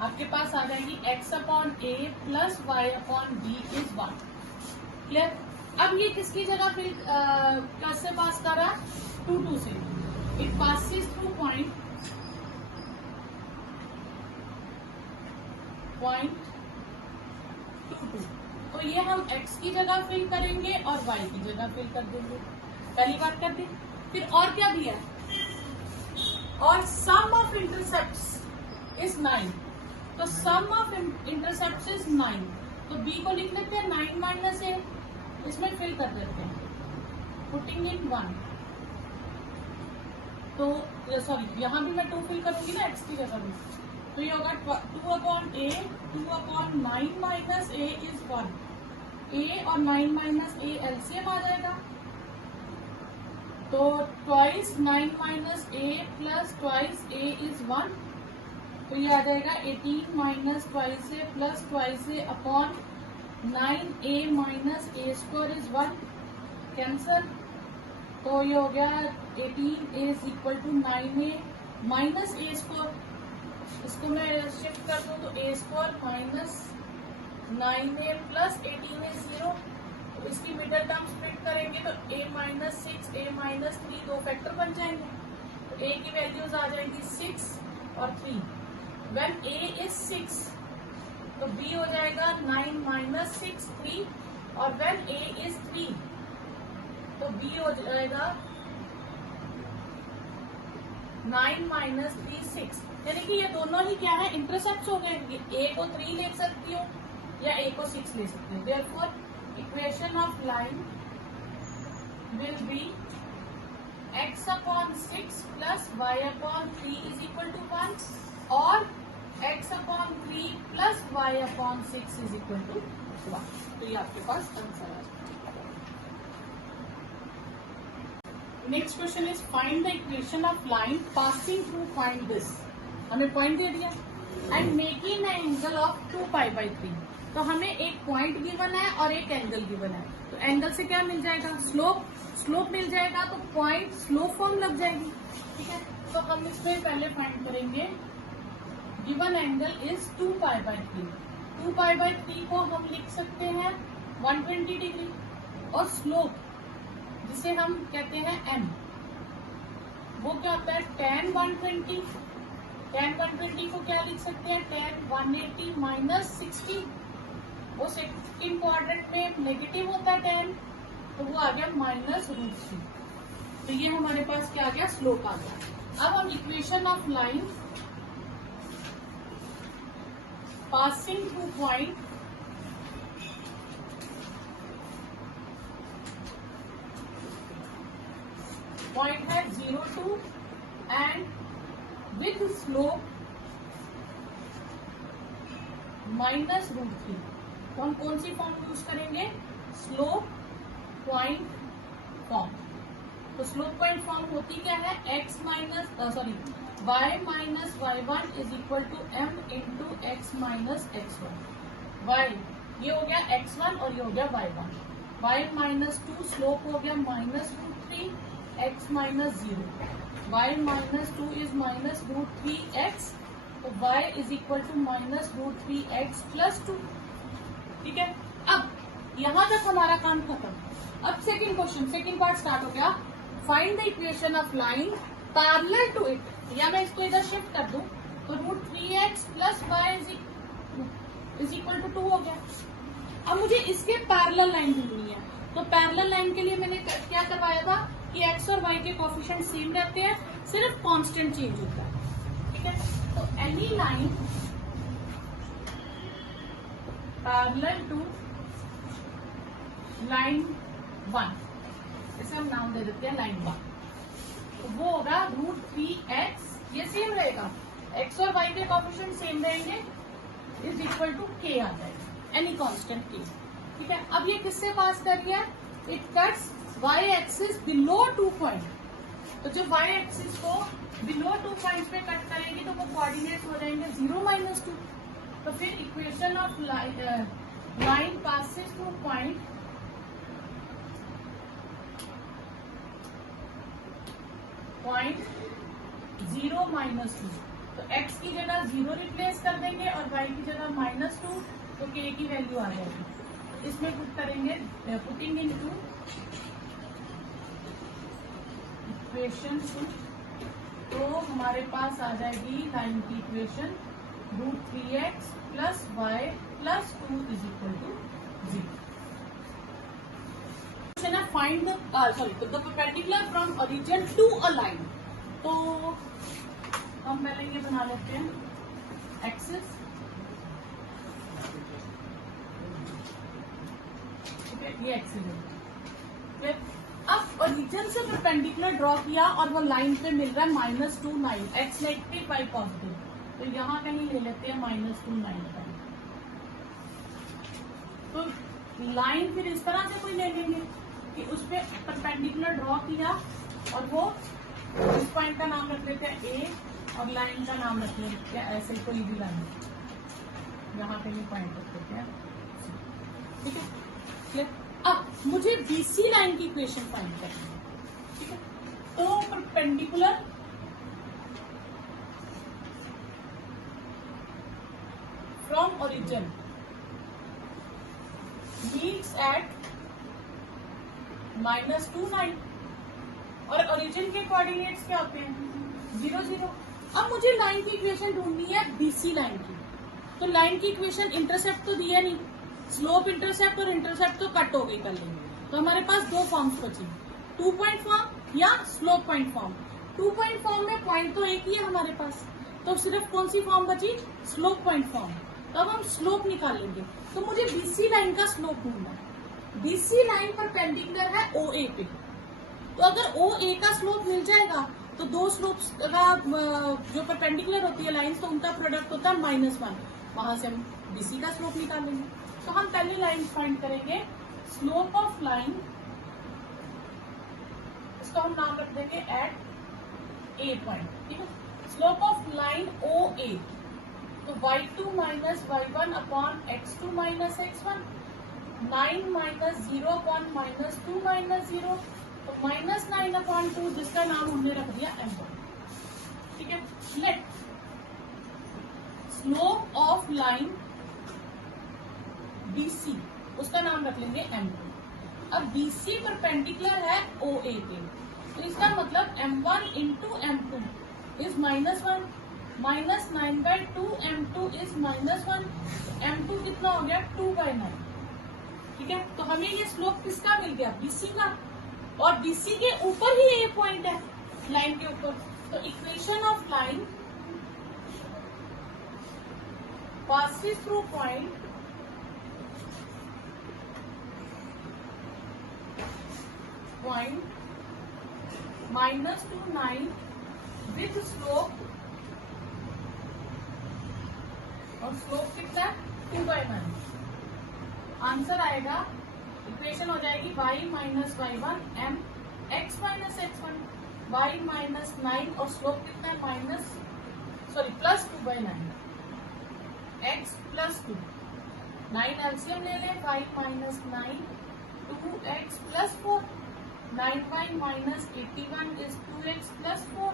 आपके पास आ जाएगी x upon a plus y upon b is 1। Clear. अब ये किसकी जगह फिर कैसे पास कर रहा है, 2 2 से, इट पासिस थ्रू पॉइंट 2 2। तो ये हम x की जगह फिल करेंगे और y की जगह फिल कर देंगे, पहली बात कर दी। फिर और क्या दिया, और सम ऑफ इंटरसेप्ट्स इज 9, तो सम ऑफ इंटरसेप्ट्स इज 9, तो b को लिख लेते हैं 9 माइनस a, इसमें फिल कर देते हैं, पुटिंग इन 1। तो सॉरी, यहाँ भी मैं 2 फिल करूंगी ना x की जगह में, तो ये होगा 2 upon a, 2 upon 9 minus a is 1, a और 9 माइनस a एलसीएम आ जाएगा, तो twice 9 minus a plus twice a is 1, तो ये आ जाएगा 18 minus twice a plus twice a upon 9a minus a square is 1, cancel. तो ये हो गया 18a is equal to 9a minus a square, इसको मैं शिफ्ट कर दूं तो a square minus 9a plus 18 is 0, तो इसकी मिडल टर्म स्प्लिट करेंगे तो a माइनस 6 a माइनस 3 दो फैक्टर बन जाएंगे, तो a की वैल्यूज आ जाएंगी 6 और 3। व्हेन a इज 6 तो b हो जाएगा 9 माइनस 6 3, और व्हेन a इज 3 तो b हो जाएगा 9 माइनस 3 6, यानी कि ये दोनों ही क्या है, इंटरसेप्ट हो गए। a को 3 ले सकती हूँ या a को 6 ले सकती हूँ। Therefore equation of line will be x upon 6 plus y upon 3 is equal to 1, और x upon 3 plus y upon 6 is equal to 1। तो ये आपके पास आंसर है। Next question is find the equation of line passing through point this. हमें point दे दिया and making an angle of 2π/3। तो हमें एक पॉइंट गिवन है और एक एंगल गिवन है, तो एंगल से क्या मिल जाएगा, स्लोप मिल जाएगा, तो पॉइंट स्लोप फॉर्म लग जाएगी। ठीक है, तो हम इसमें पहले फाइंड करेंगे गिवन एंगल इज 2π/3। 2π/3 को हम लिख सकते हैं 120 डिग्री, और स्लोप जिसे हम कहते हैं m, वो क्या होता है tan 120। tan 120 को क्या लिख सकते हैं, tan 180 माइनस 60, वो सेकंड क्वाड्रेंट में नेगेटिव होता है tan, तो वो आ गया -√3। तो ये हमारे पास क्या आ गया, स्लोप आ गया। अब हम equation of line passing through point है 0 2 एंड विथ स्लोप -√3, तो हम कौन सी फॉर्म यूज करेंगे, स्लोप पॉइंट फॉर्म। तो स्लोप पॉइंट फॉर्म होती क्या है, y minus y1 is equal to m into x minus x1। y ये हो गया x1 और ये हो गया y1। y माइनस 2 स्लोप हो गया -√3 x minus 0, y minus 2 is -√3x, तो y is equal to -√3x plus 2। ठीक है, अब यहां तक हमारा काम खत्म। अब second question, second part start हो गया। Find the equation of line parallel to it, या मैं इसको इधर शिफ्ट कर दूं तो √3x plus y is equal to 2 हो गया। अब मुझे इसके पैरेलल लाइन ढूंढनी है, तो पैरेलल लाइन के लिए मैंने क्या करवाया था कि x और y के कोएफिशिएंट सेम रहते हैं, सिर्फ कांस्टेंट चेंज होता है। ठीक है, तो any line parallel to line 1, इसे हम नाम दे देते हैं लाइन 1, तो वो होगा √3x, ये सेम रहेगा, x और y के कोएफिशिएंट सेम रहेंगे, इज इक्वल टू k आ जाएगा, एनी कांस्टेंट k। ठीक है, अब ये किससे पास कर रही है, it cuts y axis below 2 point, तो जो y एक्सिस को बिलो 2 पॉइंट पे कट करेंगे तो वो कोऑर्डिनेट्स हो जाएंगे 0 -2। तो फिर equation of line passes through point point 0 -2, तो x की जगह 0 रिप्लेस कर देंगे और y की जगह -2, तो k की वैल्यू आ जाएगी। इसमें पुट करेंगे, पुटिंग इनटू इक्वेशन 2, तो हमारे पास आ जाएगी लाइन की equation √3x plus y plus 2 is equal to 0। Find the perpendicular from origin to a line, तो हम पहले ये बना लेते हैं एक्सिस। ठीक है, ये एक्सिस है। अब ओरिजिन से परपेंडिकुलर ड्रॉ किया और वो लाइन पे मिल रहा है -2 9, x नेगेटिव y पॉजिटिव, तो यहाँ कहीं ले लेते हैं -2 9। तो लाइन फिर इस तरह से कोई ले लेंगे कि उस पर परपेंडिकुलर ड्रॉ किया और वो इस पॉइंट का नाम रख लेते हैं ए और लाइन का नाम रख लेते हैं ऐसे कोई भी लाइन, यहाँ पे भी पॉइंट रख लेते हैं, ठीक है क्लियर। अब मुझे बीसी लाइन की इक्वेशन फाइंड करनी है, ठीक है। तो perpendicular from origin meets eight -2 9 और ओरिजिन के कोऑर्डिनेट्स क्या होते हैं 0 0। अब मुझे लाइन की इक्वेशन ढूंढनी है बीसी लाइन की। तो लाइन की इक्वेशन इंटरसेप्ट तो दिया नहीं, स्लोप इंटरसेप्ट और इंटरसेप्ट तो कट हो गई कर लेंगे। तो हमारे पास दो फॉर्म्स बची, 2 पॉइंट फॉर्म या slope point form. 2 point form में पॉइंट तो एक ही है हमारे पास, तो सिर्फ कौन सी फॉर्म बची, स्लोप पॉइंट फॉर्म। तो अब हम स्लोप निकाल लेंगे। तो मुझे बीसी लाइन का स्लोप ढूंढना है। बीसी लाइन परपेंडिकुलर है ओए पे, तो अगर ओए का स्लोप मिल जाएगा तो दो स्लोप्स का जो परपेंडिकुलर होती है लाइन, तो उनका प्रोडक्ट होता है -1, वहां से हम बीसी का स्लोप निकाल लेंगे। तो हम पहली लाइन फाइंड करेंगे स्लोप ऑफ लाइन, इसको हम नाम रख देंगे एट ए पॉइंट, ठीक है। स्लोप ऑफ लाइन ओ ए, तो y2 minus y1 upon x2 minus x1, 9 minus 0 upon -2 minus 0, तो -9 अपॉन 2 जिसका नाम हमने रख दिया m1, ठीक है। Let slope of line BC, उसका नाम रख लेंगे m2। अब BC परपेंडिकुलर है OA के, तो इसका मतलब m1 into m2 is -1, -9/2 m2 is -1, m2 कितना हो गया 2/9, ठीक है। तो हमें ये स्लोप किसका मिल गया, BC का, और BC के ऊपर ही ए पॉइंट है लाइन के ऊपर। तो equation of line passes through point -2 9 with slope, और स्लोप कितना है 2/9। आंसर आएगा, इक्वेशन हो जाएगी y minus y1 m x minus x1 y minus 9 और स्लोप कितना है प्लस 2/9 x प्लस 2, 9 एलसीएम ले लें, y minus 9 2x plus 4, 9y minus 81 is 2x plus 4,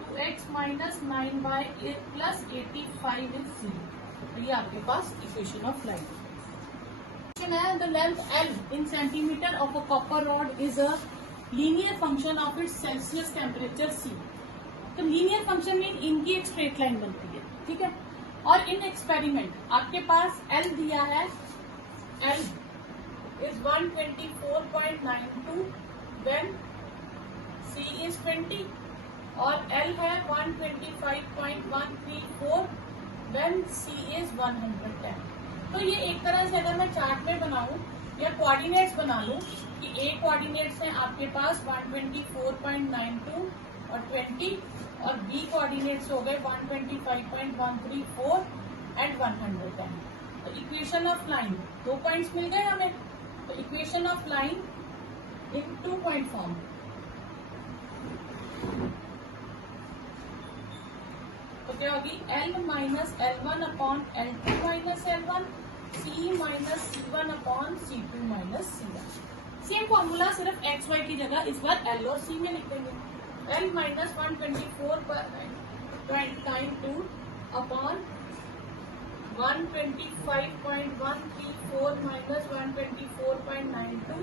2x minus 9y plus 85 is 0। तो ये आपके पास इक्वेशन ऑफ लाइन है। The length L in centimeter of a copper rod is a linear function of its Celsius temperature C। तो linear function में इनकी एक straight line बनती है, ठीक है। और इन एक्सपेरिमेंट आपके पास L दिया है, L is 124.92 when C is 20, और L है 125.134 when C is 110। तो ये एक तरह से अगर मैं चार्ट में बनाऊं या कोऑर्डिनेट्स बना लूं कि A कोऑर्डिनेट्स हैं आपके पास 124.92 और 20, और B कोऑर्डिनेट्स हो गए 125.134 एंड 110। तो इक्वेशन ऑफ लाइन 2 पॉइंट्स मिल गए हमें। तो equation of line in 2 point form, तो क्या होगी L minus L1 upon L2 minus L1, C minus C1 upon C2 minus C1। Same formula सिर्फ एक्स वाई की जगह इस बार L और C में लिख देंगे। L minus 124.92 upon 125.134 minus 124.92,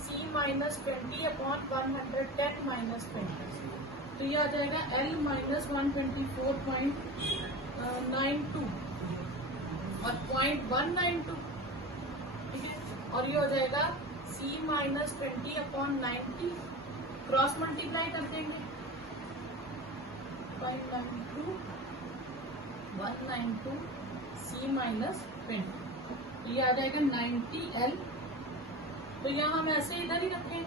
C minus 20 upon 110 minus 20। तो ये आ जाएगा L माइनस 124.92 और 0.192, ठीक है। और ये हो जाएगा C minus 20 upon 90, cross multiply कर देंगे 0.92 192 C माइनस 20, ये आ जाएगा 90L। तो यहाँ हम ऐसे इधर ही रखें,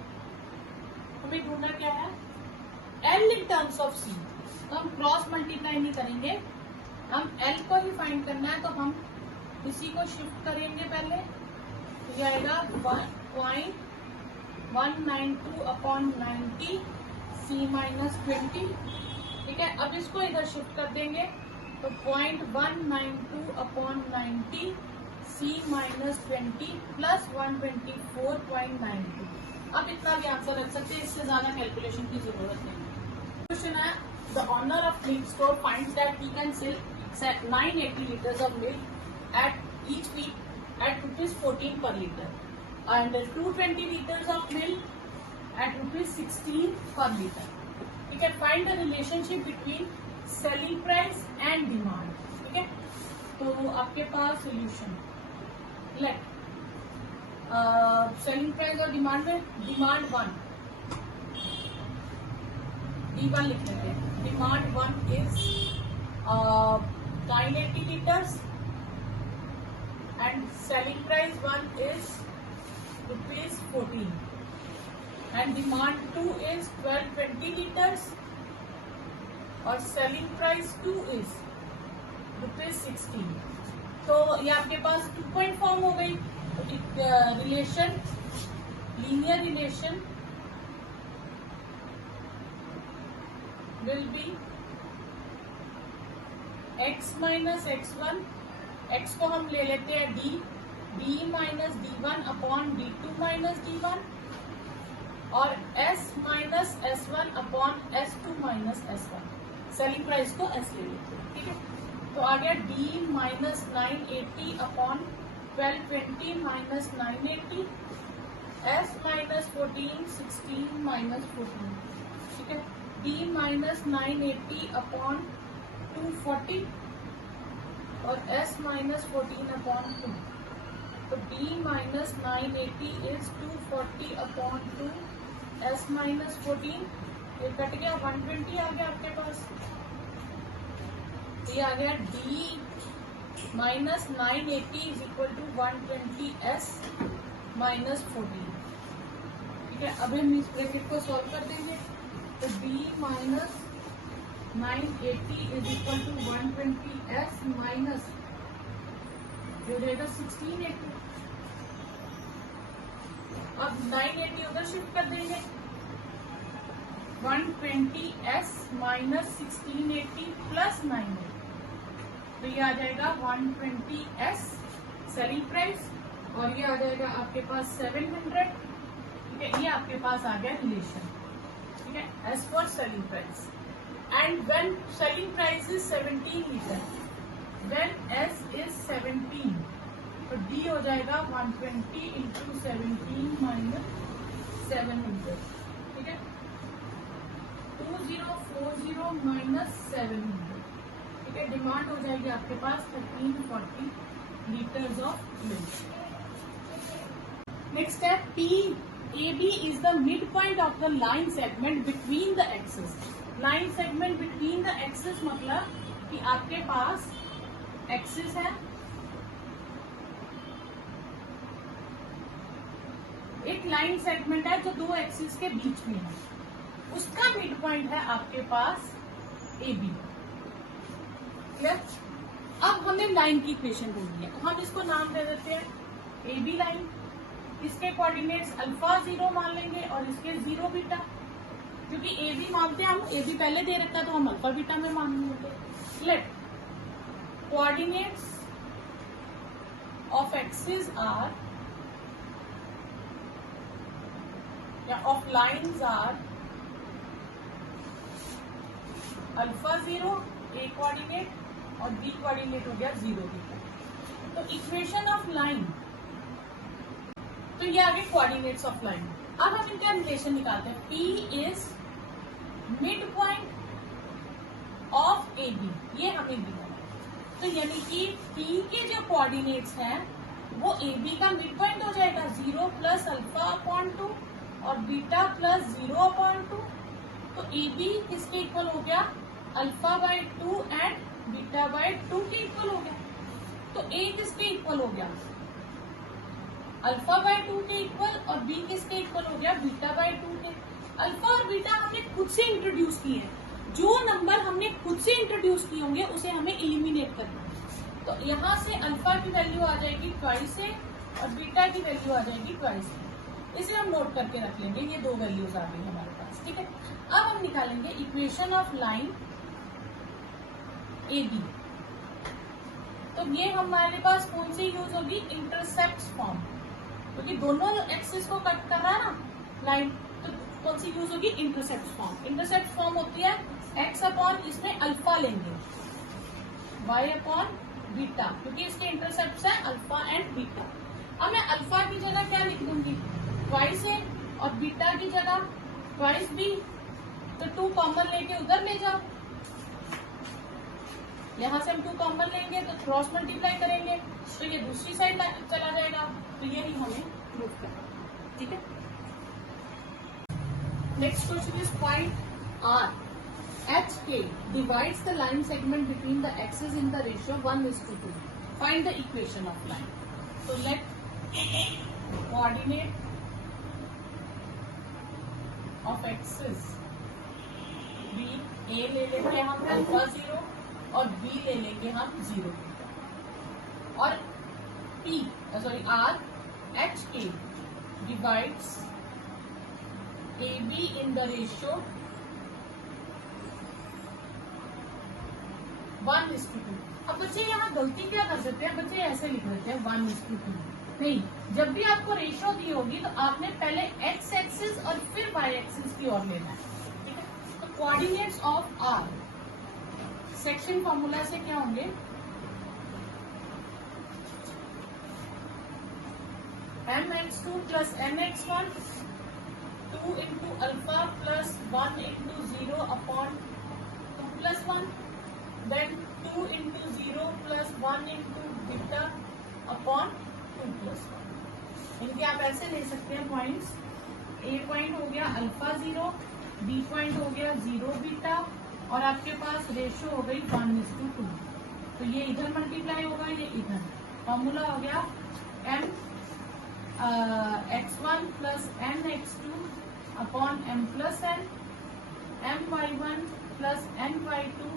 हमें ढूंढना क्या है L in terms of C। तो हम क्रॉस मल्टीप्लाई नहीं करेंगे, हम L को ही फाइंड करना है। तो हम इसी को शिफ्ट करेंगे पहले, तो ये आएगा 0.192 अपॉन 90 C माइनस 20, ठीक है। अब इसको इधर शिफ्ट कर देंगे तो 0.192 अपॉन 90 C माइनस 20 प्लस 124.92। अब इतना भी आंसर रख सकते हैं, इससे ज्यादा कैलकुलेशन की जरूरत नहीं। क्वेश्चन है, the owner of milk store finds that he can sell 980 liters of milk at each week at ₹14 per liter and 220 liters of milk at ₹16 per liter. You can find the relationship between selling price and demand. ठीक है, तो आपके पास solution late selling price और demand में demand 1 D1 लिख लेते हैं। Demand 1 is 980 liters and selling price 1 is ₹14 and demand 2 is 1220 liters और selling price 2 is ₹16। तो ये आपके पास 2 पॉइंट फॉर्म हो गई। Relation, linear relation will be x minus x1, x को हम ले लेते हैं d, d minus d1 upon d2 minus d1 और s minus s1 upon s2 minus s1। Selling price को s ले लेते हैं, ठीक है। तो आ गया d minus 980 upon 1220 minus 980, s minus 14 16 minus 14, ठीक है। d माइनस 980 अपॉन 240 और s माइनस 14 अपॉन 2, तो d minus 980 is 240 upon 2, s minus 14, ये कट गया 120 आ गया आपके पास। ये आ गया d minus 980 is equal to 120 s minus 14, ठीक है। अब हम इस ब्रैकेट को सॉल्व कर देंगे तो d minus 980 is equal to 120 s minus जो रहेगा 1680। अब 980 उधर शिफ्ट कर देंगे, 120 s माइनस 1680 प्लस 980, तो ये आ जाएगा 120 s सेलिंग प्राइस और ये आ जाएगा आपके पास 700, ठीक है। ये आपके पास आ गया रिलेशन, ठीक है, S for selling price. And when selling price is 17 litre, when S is 17, तो डी हो जाएगा 120 इंटू 17 माइनस 700, ठीक है। 2040 माइनस 700, ठीक है। डिमांड हो जाएगी आपके पास 1340 लीटर्स ऑफ मिल्क। नेक्स्ट है P AB is the midpoint of the line segment between the axes. Line segment between the axes मतलब कि आपके पास एक्सिस है, एक लाइन सेगमेंट है जो दो एक्सिस के बीच में है, उसका मिड पॉइंट है आपके पास AB। क्लियर? अब हमें लाइन की इक्वेशन ढूंढनी है, तो हम इसको नाम दे देते हैं AB लाइन। इसके कोऑर्डिनेट्स अल्फा 0 मान लेंगे और इसके 0 बीटा, क्योंकि AB मानते हैं हम, AB पहले दे रखा है तो हम अल्फा बीटा में मान लेंगे। Let coordinates of axis are या of lines are alpha 0 A coordinate और B कोऑर्डिनेट हो गया 0 बीटा। तो इक्वेशन ऑफ लाइन, तो ये आगे कोऑर्डिनेट्स ऑफ लाइन। अब हम इनका रिलेशन निकालते हैं। P is mid point of AB, ये हमें दिया है, तो यानी कि P के जो कोऑर्डिनेट्स हैं वो AB का मिड पॉइंट हो जाएगा 0 प्लस अल्फा अपॉन 2 और बीटा प्लस 0 अपॉन 2। तो AB किसके इक्वल हो गया? Alpha by 2 and beta by 2 के इक्वल हो गया। तो A किसके इक्वल हो गया? अल्फा बाय 2 के इक्वल, और B किसके इक्वल हो गया? बीटा बाय 2 के। अल्फा और बीटा हमने खुद से इंट्रोड्यूस किए हैं, जो नंबर हमने खुद से इंट्रोड्यूस किए होंगे उसे हमें एलिमिनेट करना है। तो यहाँ से अल्फा की वैल्यू आ जाएगी 2 से और बीटा की वैल्यू आ जाएगी 2 से। इसे हम नोट करके रख लेंगे, ये दो वैल्यूज आ गई हमारे पास, ठीक है। अब हम निकालेंगे equation of line A B. तो ये हमारे पास कौन सी यूज होगी, इंटरसेप्ट फॉर्म, क्योंकि दोनों एक्सिस को कट कर रहा है ना लाइन, तो कौन सी यूज होगी, इंटरसेप्ट फॉर्म। इंटरसेप्ट फॉर्म होती है एक्स अपॉन, इसमें अल्फा लेंगे, वाई अपॉन बीटा, क्योंकि इसके इंटरसेप्ट है अल्फा एंड बीटा। अब मैं अल्फा की जगह क्या लिख दूंगी, ट्वाइस है, और बीटा की जगह ट्वाइस बी, तो 2 कॉमन लेके उधर ले जाओ, यहां से हम 2 कॉमन लेंगे तो क्रॉस मल्टीप्लाई करेंगे तो ये दूसरी साइड चला जाएगा, तो यही हमें प्रूव करना है, ठीक है। Next question is find R h k divides the line segment between the axes in the ratio 1:2। Find the equation of line. तो let coordinate of axes b, a ले लेंगे हम अल्फा 0 और बी ले लेंगे हम 0, और P sorry R h k divides A be in the ratio 1:2। अब बच्चे यहाँ गलती क्या कर सकते हैं, बच्चे ऐसे लिख देते हैं 1:2। नहीं, जब भी आपको रेशियो दी होगी तो आपने पहले एक्स एक्सिस और फिर वाई एक्सिस की ओर लेना है, ठीक है। तो coordinates of R section formula से क्या होंगे, mx2 plus mx1 2 into alpha plus 1 into 0 upon 2 plus 1, then 2 into 0 plus 1 into beta upon 2 plus 1। इनके आप ऐसे ले सकते हैं पॉइंट्स, ए पॉइंट हो गया अल्फा 0, बी पॉइंट हो गया 0 बीटा, और आपके पास रेशियो हो गई 1:2। तो ये इधर मल्टीप्लाई होगा, ये इधर, फॉर्मूला हो गया m x1 plus m x2 upon m plus n, m y1 plus m y2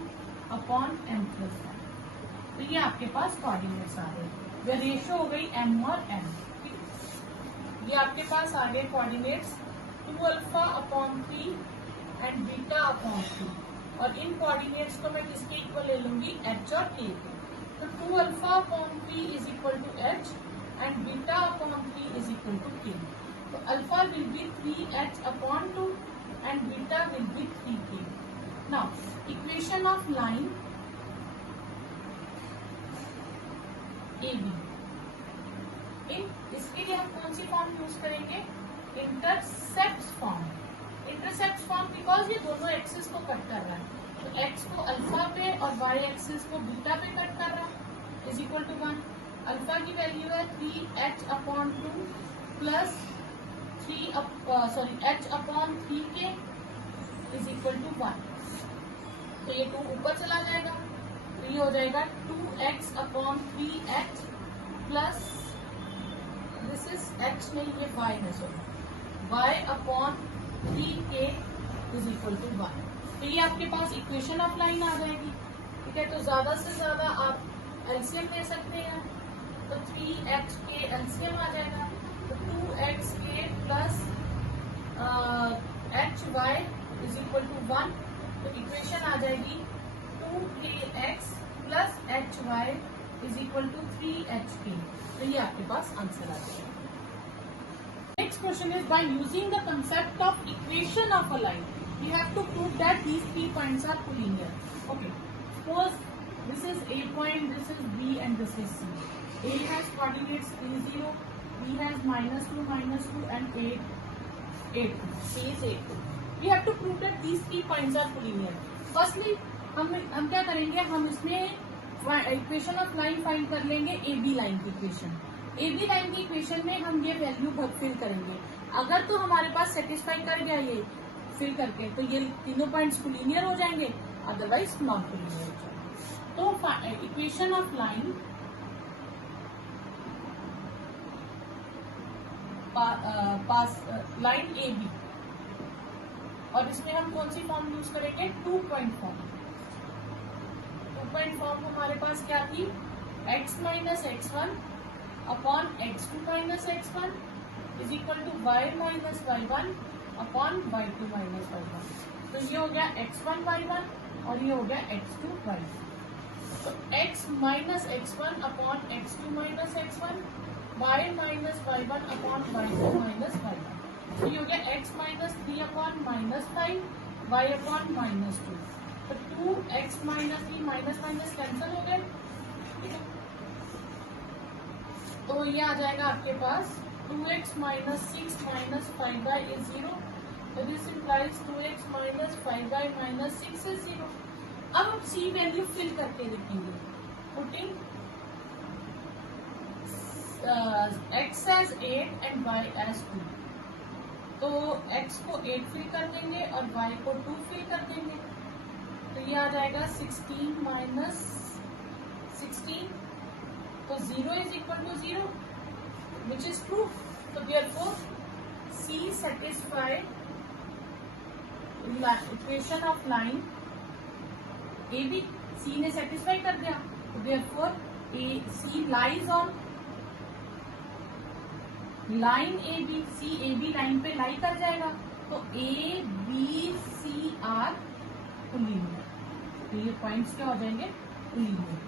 upon m plus n। तो ये आपके पास कोऑर्डिनेट्स आ गए, वे रेशियो हो गई m और n, ठीक है। ये आपके पास आ गए coordinates 2 alpha upon 3 and beta upon 3, और इन कोऑर्डिनेट्स को मैं किसके इक्वल ले लूंगी, h और k के। तो 2 alpha upon 3 is equal to h and beta upon 3 is equal to k। तो alpha will be 3h upon 2 and beta will be 3k। Now equation of line A B, इसके लिए हम कौन सी form use करेंगे, intercept form. Intercept form because ये दोनों axis को कट कर रहा है, तो एक्स को अल्फा पे और वाई एक्सिस को बीटा पे कट कर रहा है, इज इक्वल टू 1। अल्फा की वैल्यू है 3h upon 2 plus h upon 3k is equal to 1। तो ये 2 ऊपर चला जाएगा, तो ये हो जाएगा 2x upon 3h plus this is h नहीं, ये y है, sorry y upon 3k is equal to 1। तो ये आपके पास इक्वेशन ऑफ लाइन आ जाएगी, ठीक है। तो ज्यादा से ज्यादा आप एलसीएम ले सकते हैं, तो 3h के एलसीएम आ जाएगा, तो 2xk plus hy is equal to 1। तो इक्वेशन आ जाएगी 2kx plus hy is equal to 3hk। तो ये आपके पास आंसर आ जाएगा। Next question is, by using the concept of equation of a line, we have to prove that these 3 points are collinear. Okay, suppose this is A point, this is B, and this is C. A has coordinates 3, 0, B has -2, and 8, 8. C is 8. We have to prove that these 3 points are collinear. Firstly, हम क्या करेंगे, हम इसमें equation of line find कर लेंगे, ए B line की equation. ए B line की equation में हम ये वैल्यू फिल करेंगे, अगर तो हमारे पास सेटिस्फाई कर गया ये फिल करके, तो ये तीनों पॉइंट्स कोलिनियर हो जाएंगे, अदरवाइज नॉन कोलिनियर हो जाएंगे। तो equation of line line A B, और इसमें हम कौन सी फॉर्म यूज करेंगे, 2 पॉइंट फॉर्म। 2 पॉइंट फॉर्म हमारे पास क्या थी, x minus x1 upon x2 minus x1 is equal to y minus y one upon y two minus y one. तो ये हो गया x1 y1 और ये हो गया x2 y2। तो x minus x1 upon x2 minus x1, y minus y1 upon y2 minus y1। तो ये हो गया x minus 3 upon minus 5, y upon minus 2। तो 2x minus 3 minus minus cancel हो गए, ठीक है। तो ये आ जाएगा आपके पास 2x minus 6 minus 5y is 0। So this implies 2x minus 5y minus 6 is 0। अब हम c वैल्यू फिल करके देखेंगे। Putting x as 8 and y as 2। तो x को 8 फिल कर देंगे और y को 2 फिल कर देंगे। तो ये आ जाएगा 16 माइनस 16। तो 0 is equal to 0, which is true। So therefore c satisfied equation of line A B. C ने सेटिस्फाई कर दिया, तो therefore A C lies on line A B. C A B line पे लाई कर जाएगा, तो A B C are linear. तो ये पॉइंट्स क्या हो जाएंगे? लीनियर।